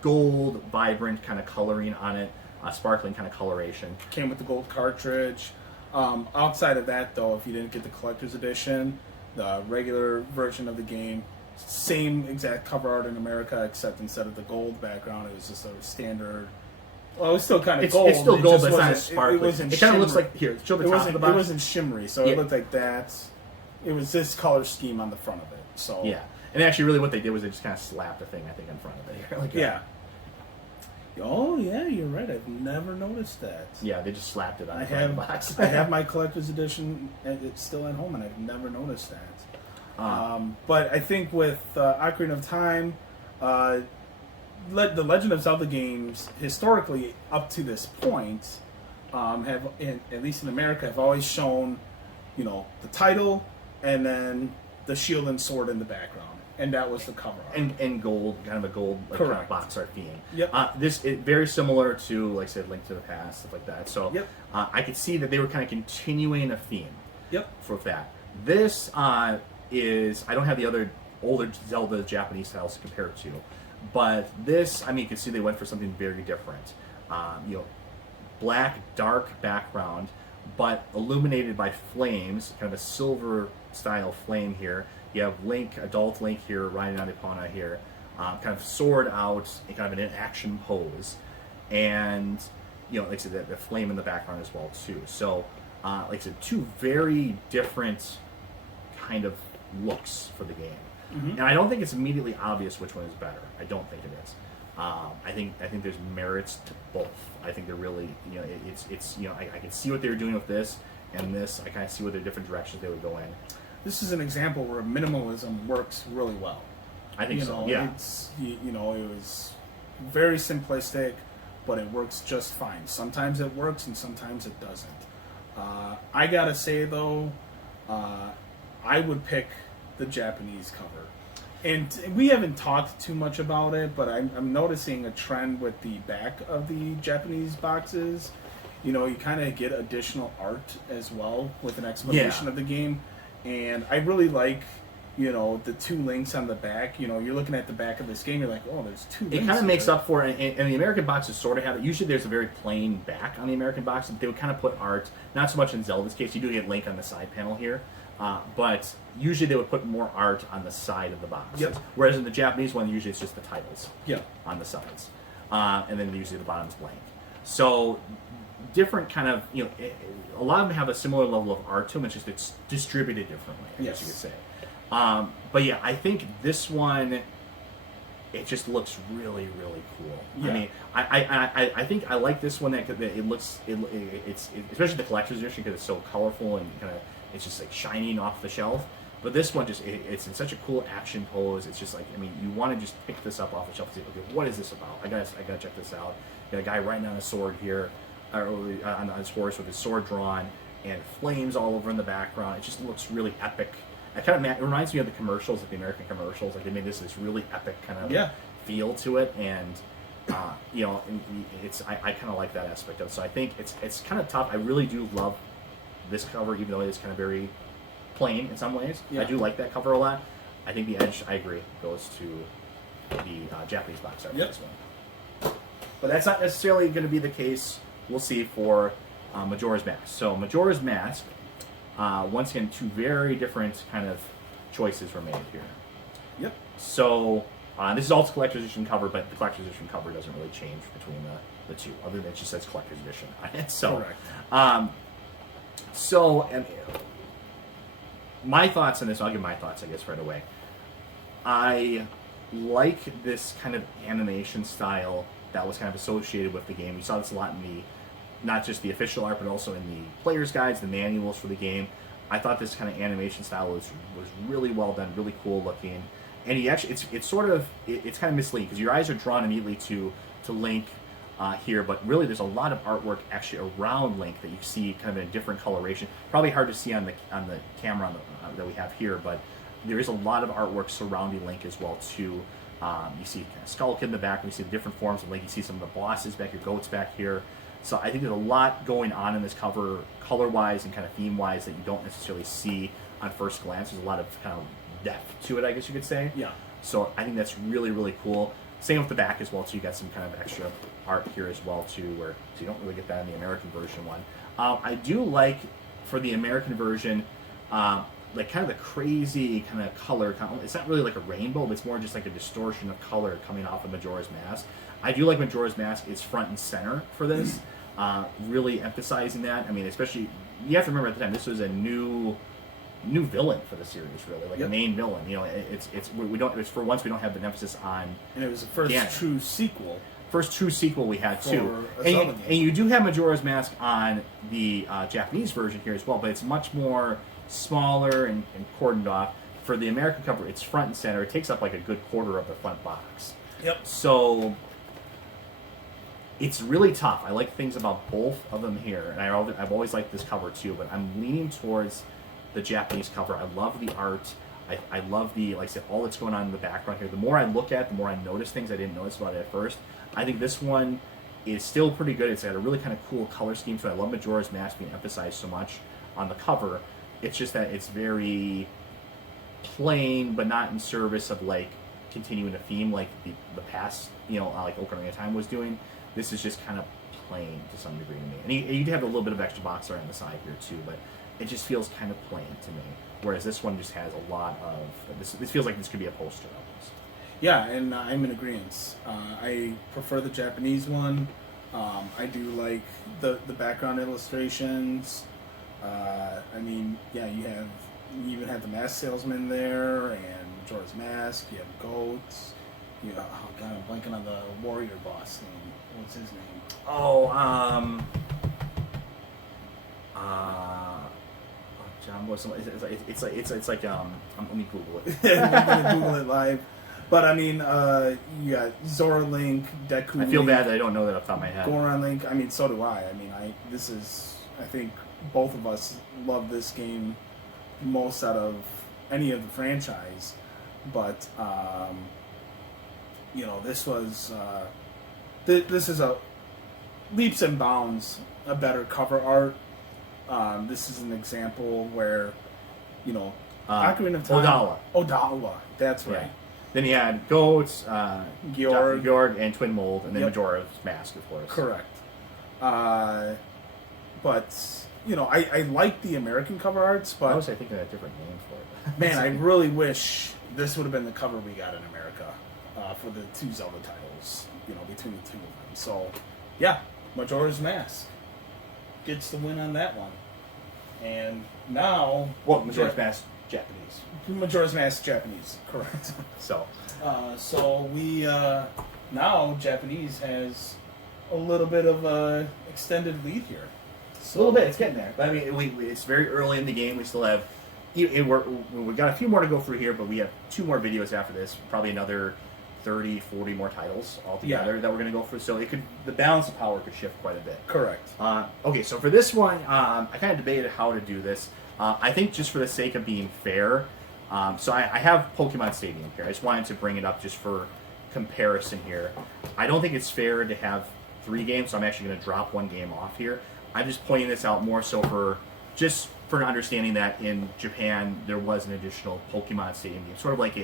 gold, vibrant kind of coloring on it, sparkling kind of coloration. Came with the gold cartridge. Outside of that, though, if you didn't get the collector's edition, the regular version of the game, same exact cover art in America, except instead of the gold background, it was just a standard. Well, it was still kind of gold. It's still gold, just but it's not as sparkling. It kind of looks like, here, show the top of the box. It wasn't shimmery, so it looked like that. It was this color scheme on the front of it. So yeah, and actually, really, what they did was they just kind of slapped a thing, I think, in front of it here. Like yeah. Oh yeah, you're right. I've never noticed that. Yeah, they just slapped it on the box. I have my collector's edition. It's still at home, and I've never noticed that. But I think with Ocarina of Time, the Legend of Zelda games historically up to this point have, at least in America, have always shown, the title and then the shield and sword in the background. And that was the cover art. And gold, kind of a gold kind of box art theme. Yep. This is very similar to, like I said, Link to the Past, stuff like that. So I could see that they were kind of continuing a theme for that. This is, I don't have the other older Zelda Japanese styles to compare it to, but this, I mean, you can see they went for something very different. Black, dark background, but illuminated by flames, kind of a silver style flame here. You have Link, adult Link here, riding on Epona here, kind of sword out, in kind of an action pose, and like I said, the flame in the background as well too. So, like I said, two very different kind of looks for the game, and I don't think it's immediately obvious which one is better. I don't think it is. I think there's merits to both. I think they're really, I can see what they were doing with this and this. I kind of see what the different directions they would go in. this is an example where minimalism works really well. I think You so. know, Yeah. it's you know, it was very simplistic, but it works just fine. Sometimes it works, and sometimes it doesn't. I gotta say though, I would pick the Japanese cover. And we haven't talked too much about it, but I'm noticing a trend with the back of the Japanese boxes. You know, you kind of get additional art as well with an explanation of the game. And I really like, you know, the 2 links on the back. You know, you're looking at the back of this game, you're like, oh, there's 2 links. It kind of makes here. up for it, and the American boxes sort of have it. Usually there's a very plain back on the American box, but they would kind of put art, not so much in Zelda's case. You do get Link on the side panel here, but usually they would put more art on the side of the box. Yep. Whereas in the Japanese one, usually it's just the titles Yeah. on the sides, and then usually the bottom's blank. So different kind of, you know, a lot of them have a similar level of art to them. It's just it's distributed differently, I guess you could say. But yeah, I think this one, it just looks really, really cool. Yeah. I mean, I think I like this one that it looks, it's especially the collector's edition because it's so colorful and kind of it's just like shining off the shelf. But this one just it's in such a cool action pose. It's just like, I mean, you want to just pick this up off the shelf and say, okay, what is this about? I gotta check this out. Got a guy riding on a sword here, or on his horse with his sword drawn, and flames all over in the background. It just looks really epic. It reminds me of the commercials, like the American commercials. Like they made this really epic kind of feel to it, and you know, it's I kind of like that aspect of it. So I think it's kind of tough. I really do love this cover, even though it is kind of very plain in some ways. Yeah. I do like that cover a lot. I think the edge, I agree, goes to the Japanese box art for this one. But that's not necessarily going to be the case. We'll see for Majora's Mask. So Majora's Mask. Once again, 2 very different kind of choices were made here. Yep. So this is also collector's edition cover, but the collector's edition cover doesn't really change between the 2, other than it just says collector's edition on it. So, Correct. So my thoughts on this. I'll give my thoughts, I guess, right away. I like this kind of animation style that was kind of associated with the game. We saw this a lot in the, not just the official art, but also in the player's guides, the manuals for the game. I thought this kind of animation style was really well done, really cool looking. And he actually, it's sort of, it's kind of misleading because your eyes are drawn immediately to Link here, but really there's a lot of artwork actually around Link that you see kind of in a different coloration. Probably hard to see on the camera that we have here, but there is a lot of artwork surrounding Link as well too. You see kind of Skull Kid in the back, we see the different forms of Link. You see some of the bosses back here, goats back here. So I think there's a lot going on in this cover, color-wise and kind of theme-wise, that you don't necessarily see on first glance. There's a lot of kind of depth to it, I guess you could say. Yeah. So I think that's really, really cool. Same with the back as well, too. You got some kind of extra art here as well, too, so you don't really get that in the American version one. I do like, for the American version, like kind of the crazy kind of color. It's not really like a rainbow, but it's more just like a distortion of color coming off of Majora's Mask. I do like Majora's Mask. It's front and center for this, really emphasizing that. I mean, especially, you have to remember at the time, this was a new villain for the series, really, like a main villain. You know, it's for once we don't have an emphasis on. And it was the first true sequel. First true sequel we had too, and you do have Majora's Mask on the Japanese version here as well, but it's much more smaller and cordoned off. For the American cover, it's front and center. It takes up like a good quarter of the front box. Yep. So it's really tough. I like things about both of them here, and I've always liked this cover too, but I'm leaning towards the Japanese cover. I love the art. I love the, like I said, all that's going on in the background here. The more I look at, the more I notice things I didn't notice about it at first. I think this one is still pretty good. It's got a really kind of cool color scheme, so I love Majora's Mask being emphasized so much on the cover. It's just that it's very plain, but not in service of like continuing a theme like the past, like Ocarina of Time was doing. This is just kind of plain to some degree to me. And you do have a little bit of extra box art on the side here too, but it just feels kind of plain to me. Whereas this one just has a lot of this feels like this could be a poster almost. Yeah, and I'm in agreement. I prefer the Japanese one. I do like the background illustrations. I mean, yeah, you even have the mask salesman there, and Majora's Mask. You have goats. Oh god, I'm blanking on the warrior boss name. What's his name? Oh, John was it's like let me Google it. We're gonna Google it live. But I mean, you got Zora Link, Deku. I feel Link, bad that I don't know that off the top of my head. Goron Link. I mean, so do I. I mean, I think both of us love this game most out of any of the franchise. But you know, this was this is a leaps and bounds a better cover art. This is an example where, you know, Ocarina of Time. Odawa. That's right. Yeah. Then you had Goats, Georg, and Twin Mold, and then Yep. Majora's Mask, of course. Correct. But, you know, I like the American cover arts, I but was thinking of a different name for it. man, I really wish this would have been the cover we got in America for the two Zelda titles, you know, between the two of them. So, yeah, Majora's Mask gets the win on that one. And now... Well, Majora's Mask, Japanese. Majora's Mask, Japanese, correct. So We now Japanese has a little bit of a extended lead here. a little bit, it's getting there. But I mean, it's very early in the game. We still have, we've got a few more to go through here, but we have 2 more videos after this. Probably another 30, 40 more titles altogether that we're going to go through. So the balance of power could shift quite a bit. Correct. Okay, so for this one, I kind of debated how to do this. I think just for the sake of being fair, so I have Pokemon Stadium here. I just wanted to bring it up just for comparison here. I don't think it's fair to have 3 games, so I'm actually going to drop 1 game off here. I'm just pointing this out more so for an understanding that in Japan there was an additional Pokemon Stadium game, sort of like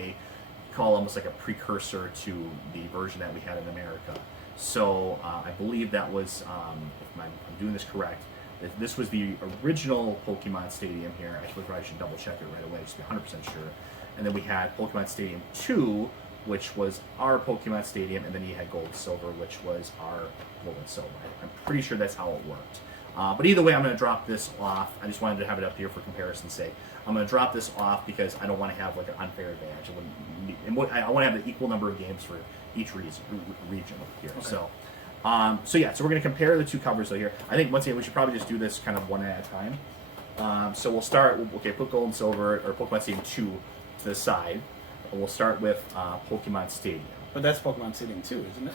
almost like a precursor to the version that we had in America. So I believe that was, if I'm doing this correct, this was the original Pokemon Stadium here. I probably should double check it right away just to be 100% sure. And then we had Pokemon Stadium 2, which was our Pokemon Stadium, and then you had Gold and Silver, which was our Gold and Silver. I'm pretty sure that's how it worked. But either way, I'm going to drop this off. I just wanted to have it up here for comparison's sake. I'm going to drop this off because I don't want to have like an unfair advantage. I want to have the equal number of games for each region here. Okay. So we're going to compare the 2 covers though here. I think once again we should probably just do this kind of one at a time. So we'll start. Put Gold and Silver or Pokemon Stadium 2 to the side. We'll start with Pokemon Stadium. But that's Pokemon Stadium 2, isn't it?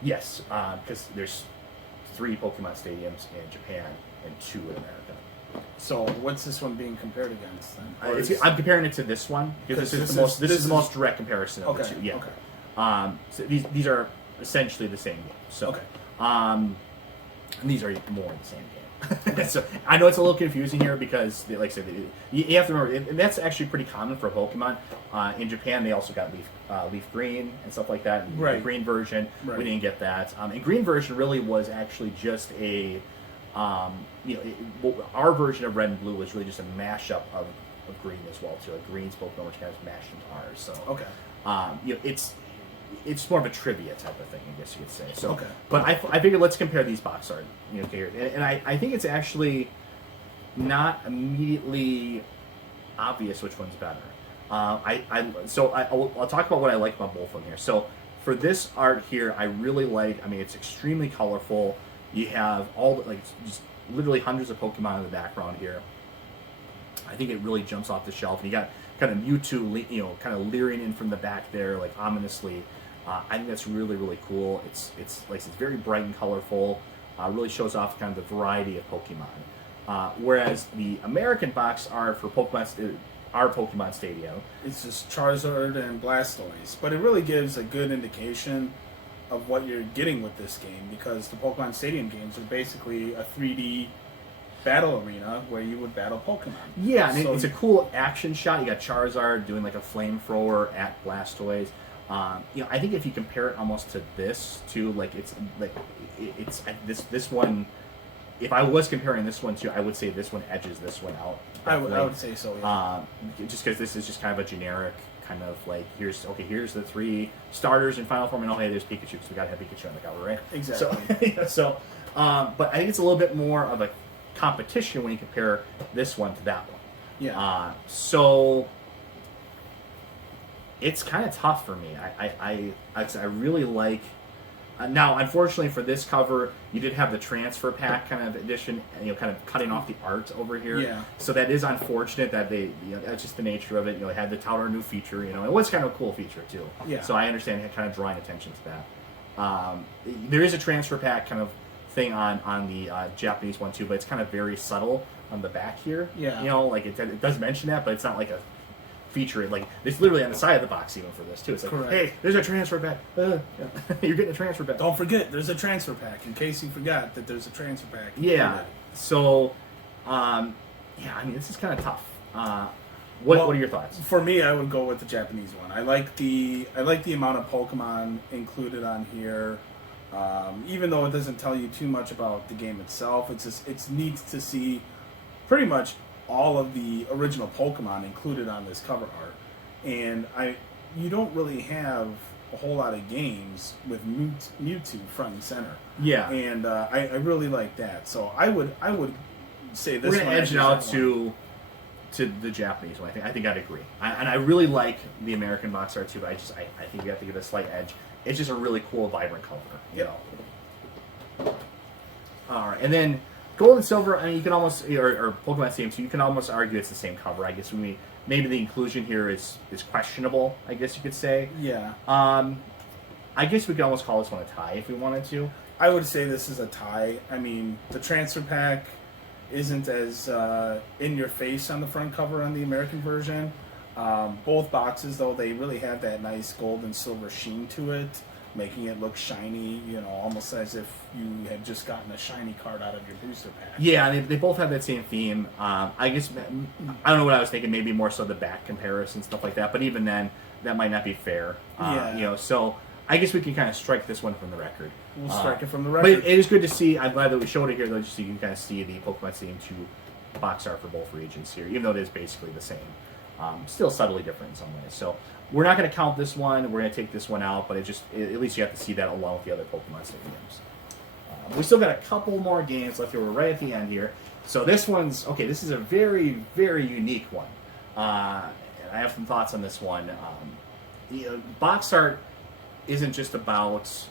Yes, because there's 3 Pokemon Stadiums in Japan and 2 in America. So what's this one being compared against then? I'm comparing it to this one because this is the most direct comparison of the 2. Yeah. Okay. So these are essentially the same game. So Okay. And these are more the same game. So I know it's a little confusing here because, like I said, you have to remember, and that's actually pretty common for Pokemon. In Japan, they also got Leaf Green and stuff like that. Right. The green version, Right. we didn't get that. And green version really was actually just a, our version of Red and Blue was really just a mashup of green as well too. Like green's Pokemon, which kind of mashed into ours. So Okay. It's more of a trivia type of thing, I guess you could say. So, Okay. But I figured let's compare these box art, here, and I think it's actually not immediately obvious which one's better. I'll talk about what I like about both of them here. So for this art here, I really like. I mean, it's extremely colorful. You have just literally hundreds of Pokemon in the background here. I think it really jumps off the shelf, and you got kind of Mewtwo, kind of leering in from the back there, like ominously. I think that's really, really cool. It's very bright and colorful. Really shows off kind of the variety of Pokemon. Whereas the American box art for our Pokemon Stadium, It's just Charizard and Blastoise, but it really gives a good indication of what you're getting with this game because the Pokemon Stadium games are basically a 3D battle arena where you would battle Pokemon. Yeah, and So it's a cool action shot. You got Charizard doing like a flamethrower at Blastoise. I think if you compare it almost to this too, this one. If I was comparing this one to, I would say this one edges this one out. I would say so. Yeah. Just because this is just kind of a generic kind of like here's the 3 starters in final form, and there's Pikachu because we got to have Pikachu on the cover, right? Exactly. But I think it's a little bit more of a competition when you compare this one to that one. Yeah. So it's kind of tough for me. I really like Now, unfortunately for this cover, you did have the transfer pack kind of edition, kind of cutting off the art over here. Yeah. So that is unfortunate that that's just the nature of it. It had the touter new feature. It was kind of a cool feature too. Yeah. So I understand kind of drawing attention to that. There is a transfer pack kind of thing on the Japanese one too, but it's kind of very subtle on the back here. Yeah. Like it does mention that, but it's not like a feature. Like it's literally on the side of the box even for this too. It's like, Correct. hey, there's a transfer pack. You're getting a transfer pack. Don't forget, there's a transfer pack. In case you forgot that there's a transfer pack. Yeah. So, this is kind of tough. What are your thoughts? For me, I would go with the Japanese one. I like the amount of Pokemon included on here. Even though it doesn't tell you too much about the game itself, it's neat to see pretty much all of the original Pokemon included on this cover art. And you don't really have a whole lot of games with Mewtwo front and center. Yeah. And I really like that. So I would say this. We're gonna edge it out to the Japanese one. I think I'd agree. And I really like the American box art too. But I think you have to give it a slight edge. It's just a really cool, vibrant color. All right, and then Gold and Silver. You can almost, or Pokemon Stadium 2, you can almost argue it's the same cover. I guess maybe the inclusion here is questionable. I guess you could say. Yeah. I guess we could almost call this one a tie if we wanted to. I would say this is a tie. I mean, the transfer pack isn't as in your face on the front cover on the American version. Both boxes, though, they really have that nice gold and silver sheen to it, making it look shiny, almost as if you had just gotten a shiny card out of your booster pack. Yeah, they both have that same theme. I guess, I don't know what I was thinking, maybe more so the back comparison, stuff like that, but even then, that might not be fair. So I guess we can kind of strike this one from the record. We'll strike it from the record. But it is good to see. I'm glad that we showed it here, though, just so you can kind of see the Pokemon Stadium 2 box art for both regions here, even though it is basically the same. Still subtly different in some ways. So we're not going to count this one. We're going to take this one out, but at least you have to see that along with the other Pokemon Stadiums. We still got a couple more games left here. We're right at the end here. So this one's, okay, this is a very, very unique one. And I have some thoughts on this one. Box art isn't just about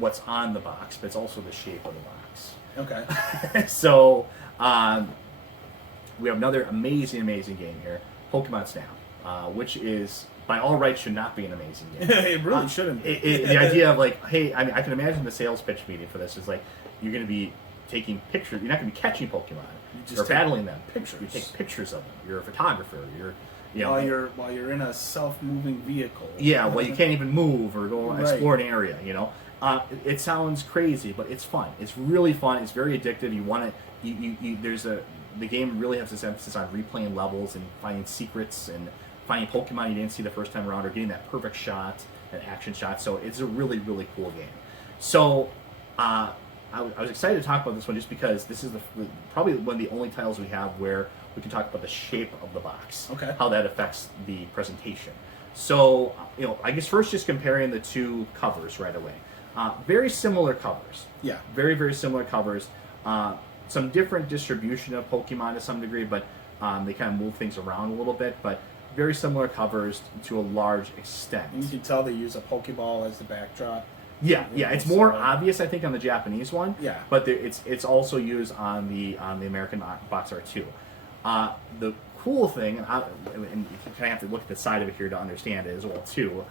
what's on the box, but it's also the shape of the box. Okay. So we have another amazing game here, Pokemon Snap, which is, by all rights, should not be an amazing game. It really shouldn't be. The idea of hey, I can imagine the sales pitch meeting for this is you're going to be taking pictures. You're not going to be catching Pokemon. You're just battling them. Pictures. You take pictures of them. You're a photographer. While you're in a self-moving vehicle. Yeah, well, you can't even move or go explore an area. It sounds crazy, but it's fun. It's really fun. It's very addictive. You want to. The game really has this emphasis on replaying levels and finding secrets and finding Pokemon you didn't see the first time around or getting that perfect shot, that action shot. So it's a really, really cool game. So I was excited to talk about this one just because this is probably one of the only titles we have where we can talk about the shape of the box. Okay. How that affects the presentation. So, I guess first just comparing the two covers right away. Very similar covers. Yeah. Very, very similar covers. Some different distribution of Pokemon to some degree, but they kind of move things around a little bit, but very similar covers to a large extent. And you can tell they use a Pokeball as the backdrop. Yeah. It's more obvious, I think, on the Japanese one. Yeah. But it's also used on the American box art too. The cool thing, and you kind of have to look at the side of it here to understand it as well too,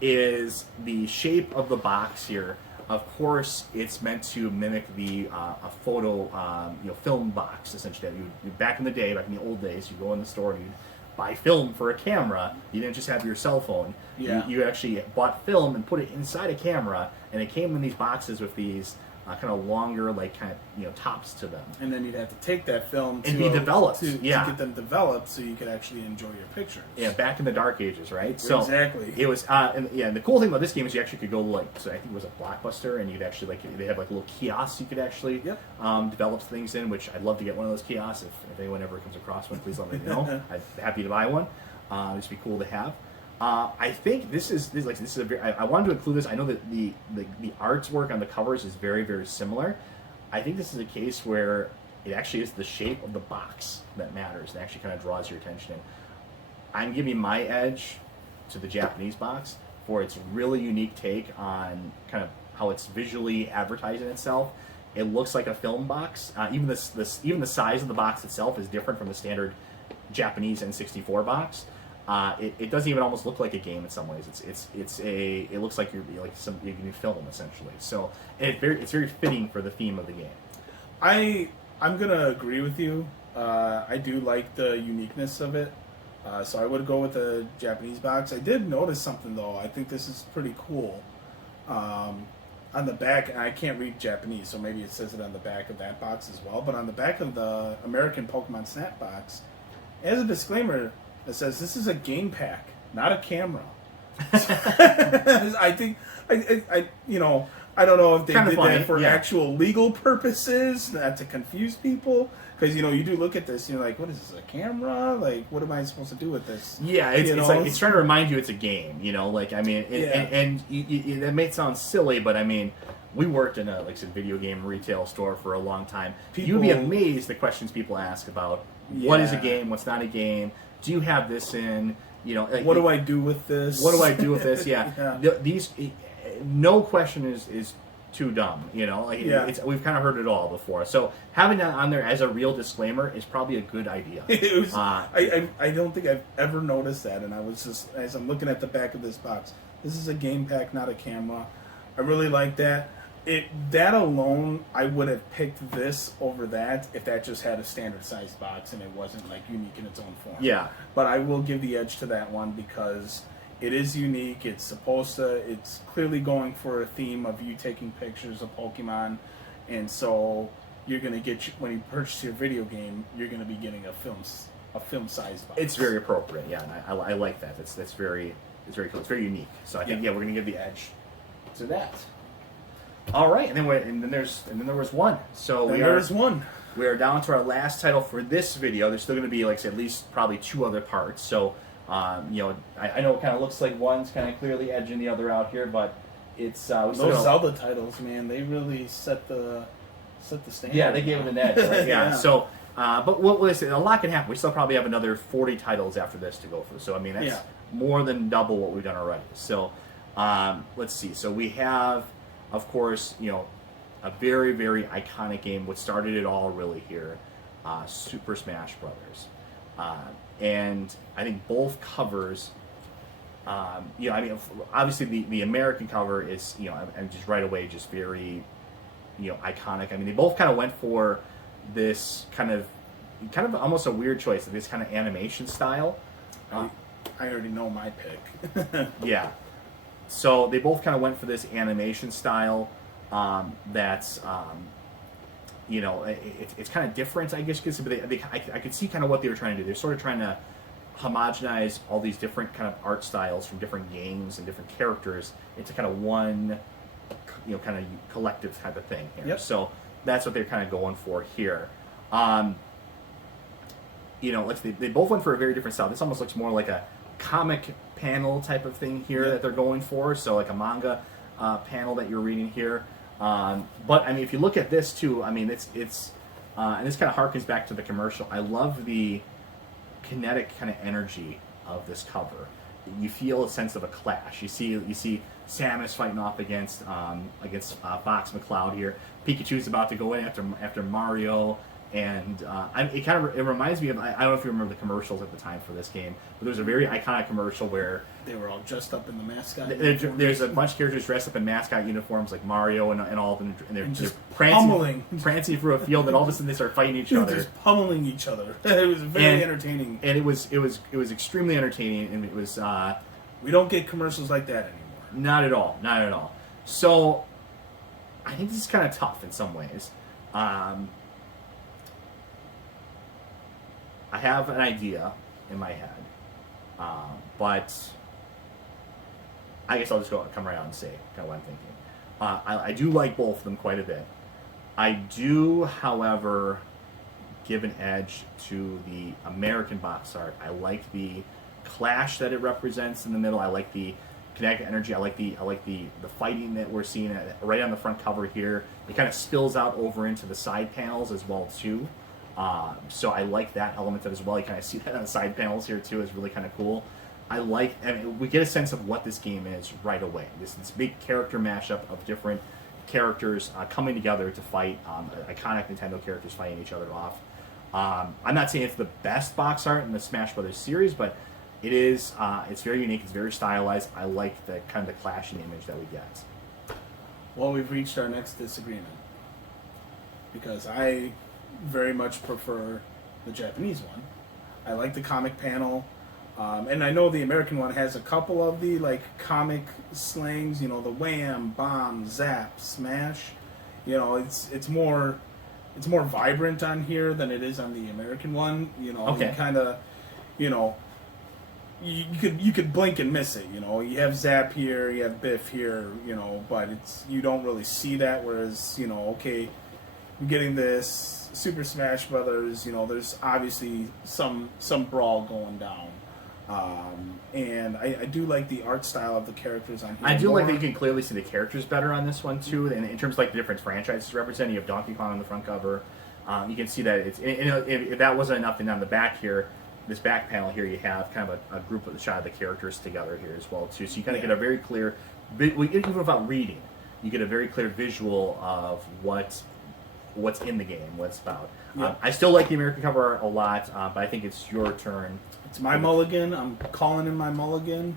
is the shape of the box here. Of course, it's meant to mimic a photo, film box essentially. Back in the day, back in the old days, you go in the store and you buy film for a camera. You didn't just have your cell phone. Yeah. You actually bought film and put it inside a camera, and it came in these boxes with these kind of longer, tops to them. And then you'd have to take that film and be developed. to get them developed so you could actually enjoy your pictures. Yeah, back in the dark ages, right? So exactly. It was, and the cool thing about this game is you actually could go so I think it was a Blockbuster, and you could actually they have little kiosks you could actually develop things in. Which I'd love to get one of those kiosks if anyone ever comes across one. Please let me know. I'd be happy to buy one. It'd be cool to have. I think this is a very. I wanted to include this. I know that the artwork on the covers is very, very similar. I think this is a case where it actually is the shape of the box that matters and actually kind of draws your attention in. I'm giving my edge to the Japanese box for its really unique take on kind of how it's visually advertising itself. It looks like a film box. Even even the size of the box itself is different from the standard Japanese N64 box. It doesn't even almost look like a game in some ways. It looks like you're new film essentially. So it's very fitting for the theme of the game. I'm gonna agree with you. I do like the uniqueness of it. So I would go with the Japanese box. I did notice something though. I think this is pretty cool. On the back, and I can't read Japanese, so maybe it says it on the back of that box as well. But on the back of the American Pokemon Snap box, it has a disclaimer that says this is a game pack, not a camera. I think I don't know if they Kinda did funny, that for yeah. actual legal purposes, not to confuse people. Because you do look at this, and you're like, "What is this? A camera? Like, what am I supposed to do with this?" Yeah, it's trying to remind you it's a game. That may sound silly, but I mean, we worked in a video game retail store for a long time. You'd be amazed the questions people ask about what is a game, what's not a game. Do you have this in? What do I do with this? What do I do with this? Yeah, Yeah. These no question is too dumb. We've kind of heard it all before. So having that on there as a real disclaimer is probably a good idea. It was, I don't think I've ever noticed that, and I was just, as I'm looking at the back of this box, this is a game pack, not a camera. I really like that. That alone, I would have picked this over that if that just had a standard sized box and it wasn't like unique in its own form. Yeah. But I will give the edge to that one because it is unique. It's clearly going for a theme of you taking pictures of Pokemon, and so you're gonna when you purchase your video game, you're gonna be getting a film sized box. It's very appropriate, yeah, and I like that. It's very cool. It's very unique. So I think we're gonna give the edge to that. All right, and then there was one. So we are down to our last title for this video. There's still gonna be at least probably 2 other parts. So. I know it kind of looks like one's kind of clearly edging the other out here, but it's those Zelda titles, man. They really set the standard. Yeah, they gave it an edge. Right? Yeah. So, but what was it? A lot can happen. We still probably have another 40 titles after this to go through. So I mean, that's more than double what we've done already. So, let's see. So we have, of course, a very, very iconic game. What started it all really here, Super Smash Brothers. And I think both covers, obviously the American cover is, and just right away, just very, iconic. I mean, they both kind of went for this kind of almost a weird choice, this kind of animation style. I already know my pick. Yeah. So they both kind of went for this animation style that's, it's kind of different, I guess, because I could see kind of what they were trying to do. They're sort of trying to homogenize all these different kind of art styles from different games and different characters into kind of one, kind of collective type of thing here. Yep. So that's what they're kind of going for here. They both went for a very different style. This almost looks more like a comic panel type of thing here that they're going for. So like a manga panel that you're reading here. But I mean, if you look at this too, I mean, it's and this kind of harkens back to the commercial. I love the kinetic kind of energy of this cover. You feel a sense of a clash. You see Samus fighting off against Fox McCloud here. Pikachu's about to go in after Mario, and it reminds me of, I don't know if you remember the commercials at the time for this game, but there was a very iconic commercial where they were all dressed up in the mascot. There's a bunch of characters dressed up in mascot uniforms like Mario and all of them, and they're just prancing through a field, and all of a sudden they start fighting each other, just pummeling each other. It was very entertaining, and it was extremely entertaining, and it was. We don't get commercials like that anymore. Not at all. So, I think this is kind of tough in some ways. I have an idea in my head, but I guess I'll just come right out and say kind of what I'm thinking. I do like both of them quite a bit. I do, however, give an edge to the American box art. I like the clash that it represents in the middle. I like the kinetic energy. I like the fighting that we're seeing right on the front cover here. It kind of spills out over into the side panels as well too. So I like that element of it as well. You kind of see that on the side panels here too. Is really kind of cool. I mean, we get a sense of what this game is right away. This big character mashup of different characters coming together to fight iconic Nintendo characters fighting each other off. I'm not saying it's the best box art in the Smash Brothers series, but it is. It's very unique. It's very stylized. I like the kind of the clashing image that we get. Well, we've reached our next disagreement because I very much prefer the Japanese one. I like the comic panel, and I know the American one has a couple of the like comic slangs. You know, the wham, bomb, zap, smash. You know, it's more vibrant on here than it is on the American one. You know, Okay. kind of, you know, you could blink and miss it. You know, you have Zap here, you have Biff here. You know, but you don't really see that. Whereas, you know, okay, you're getting this Super Smash Brothers. You know, there's obviously some brawl going down. And I do like the art style of the characters on here. I do more. like that you can clearly see the characters better on this one too, and in terms of like the different franchises represented. You have Donkey Kong on the front cover. You can see that it's. If that wasn't enough, then on the back here, this back panel here, you have kind of a group of the shot of the characters together here as well too. So you kind of get a very clear, even without reading, you get a very clear visual of what's in the game, what it's about. Yep. I still like the American cover art a lot, but I think it's your turn. It's my mulligan. I'm calling in my mulligan.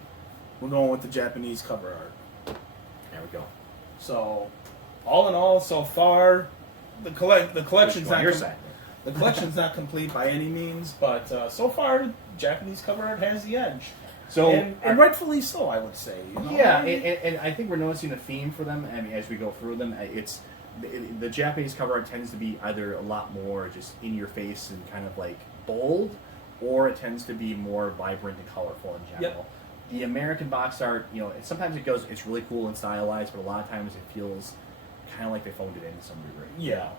We're going with the Japanese cover art. There we go. So, all in all, so far, the collection's Which one? not Your side. the collection's not complete by any means, but so far, Japanese cover art has the edge. So and rightfully so, I would say. You know? Yeah, and I think we're noticing a theme for them. I mean, as we go through them, it's the Japanese cover art tends to be either a lot more just in your face and kind of like bold, or it tends to be more vibrant and colorful in general. Yep. The American box art, you know, sometimes it's really cool and stylized, but a lot of times it feels kind of like they phoned it in to some degree. Yeah.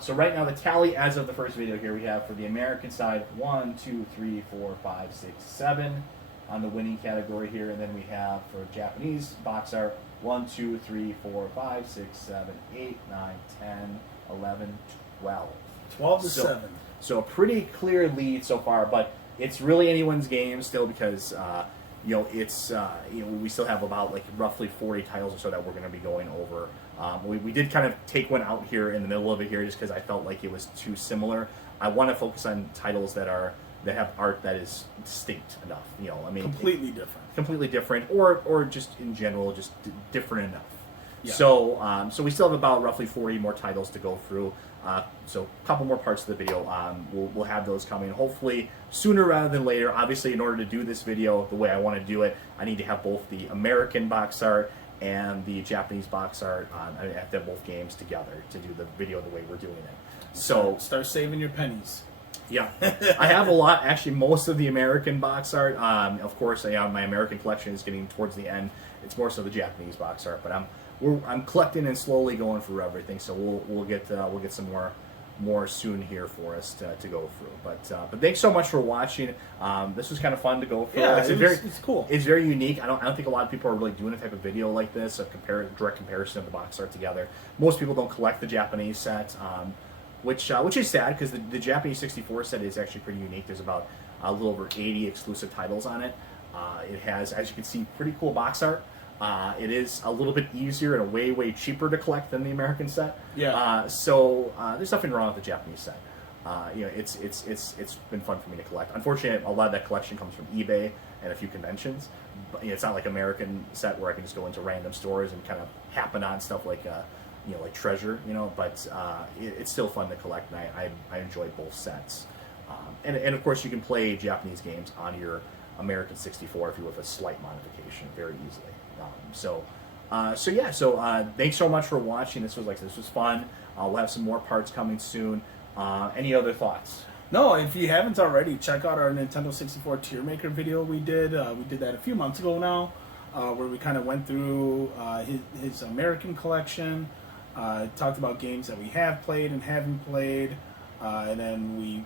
So right now the tally as of the first video here we have for the American side 1, 2, 3, 4, 5, 6, 7 on the winning category here, and then we have for Japanese box art 1, 2, 3, 4, 5, 6, 7, 8, 9, 10, 11, 12. 12 to 7. So a pretty clear lead so far, but it's really anyone's game still because you know it's you know we still have about like roughly 40 titles or so that we're going to be going over. We did kind of take one out here in the middle of it here just because I felt like it was too similar. I want to focus on titles that have art that is distinct enough. You know, I mean, completely different, or just in general, just different enough. Yeah. So we still have about roughly 40 more titles to go through. So a couple more parts of the video. We'll have those coming hopefully sooner rather than later. Obviously, in order to do this video the way I want to do it, I need to have both the American box art and the Japanese box art. I have to have both games together to do the video the way we're doing it. So start saving your pennies. Yeah, I have a lot. Actually, most of the American box art. Of course, my American collection is getting towards the end. It's more so the Japanese box art, but I'm collecting and slowly going through everything. So we'll get some more soon here for us to go through. But thanks so much for watching. This was kind of fun to go through. Yeah, it's cool. It's very unique. I don't think a lot of people are really doing a type of video like this, a direct comparison of the box art together. Most people don't collect the Japanese set. Which is sad because the Japanese 64 set is actually pretty unique. There's about a little over 80 exclusive titles on it. It has, as you can see, pretty cool box art. It is a little bit easier and way cheaper to collect than the American set. Yeah. So there's nothing wrong with the Japanese set. You know, it's been fun for me to collect. Unfortunately, a lot of that collection comes from eBay and a few conventions. But, you know, it's not like American set where I can just go into random stores and kind of happen on stuff like you know, like Treasure, you know, but it's still fun to collect, and I enjoy both sets. And of course, you can play Japanese games on your American 64 if you with a slight modification very easily. So thanks so much for watching. This was fun. We'll have some more parts coming soon. Any other thoughts? No, if you haven't already, check out our Nintendo 64 tier maker video we did. We did that a few months ago now, where we kind of went through his American collection. Talked about games that we have played and haven't played, and then we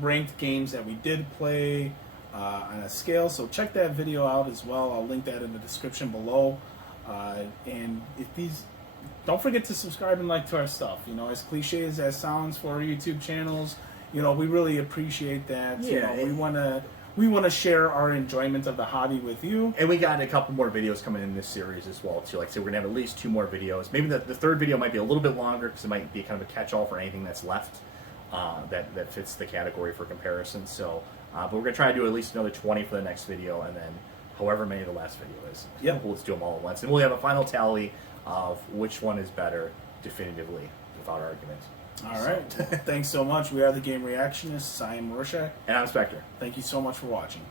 ranked games that we did play on a scale. So check that video out as well. I'll link that in the description below. And don't forget to subscribe and like to our stuff. You know, as cliche as that sounds for our YouTube channels, you know, we really appreciate that. Yeah, you know, we we want to share our enjoyment of the hobby with you. And we got a couple more videos coming in this series as well, too. Like I said, we're going to have at least 2 more videos. Maybe the third video might be a little bit longer because it might be kind of a catch-all for anything that's left that fits the category for comparison. So, but we're going to try to do at least another 20 for the next video, and then however many the last video is. Yep. We'll just do them all at once. And we'll have a final tally of which one is better definitively, without argument. All right. Thanks so much. We are the Game Reactionists. I am Rorschach. And I'm Spectre. Thank you so much for watching.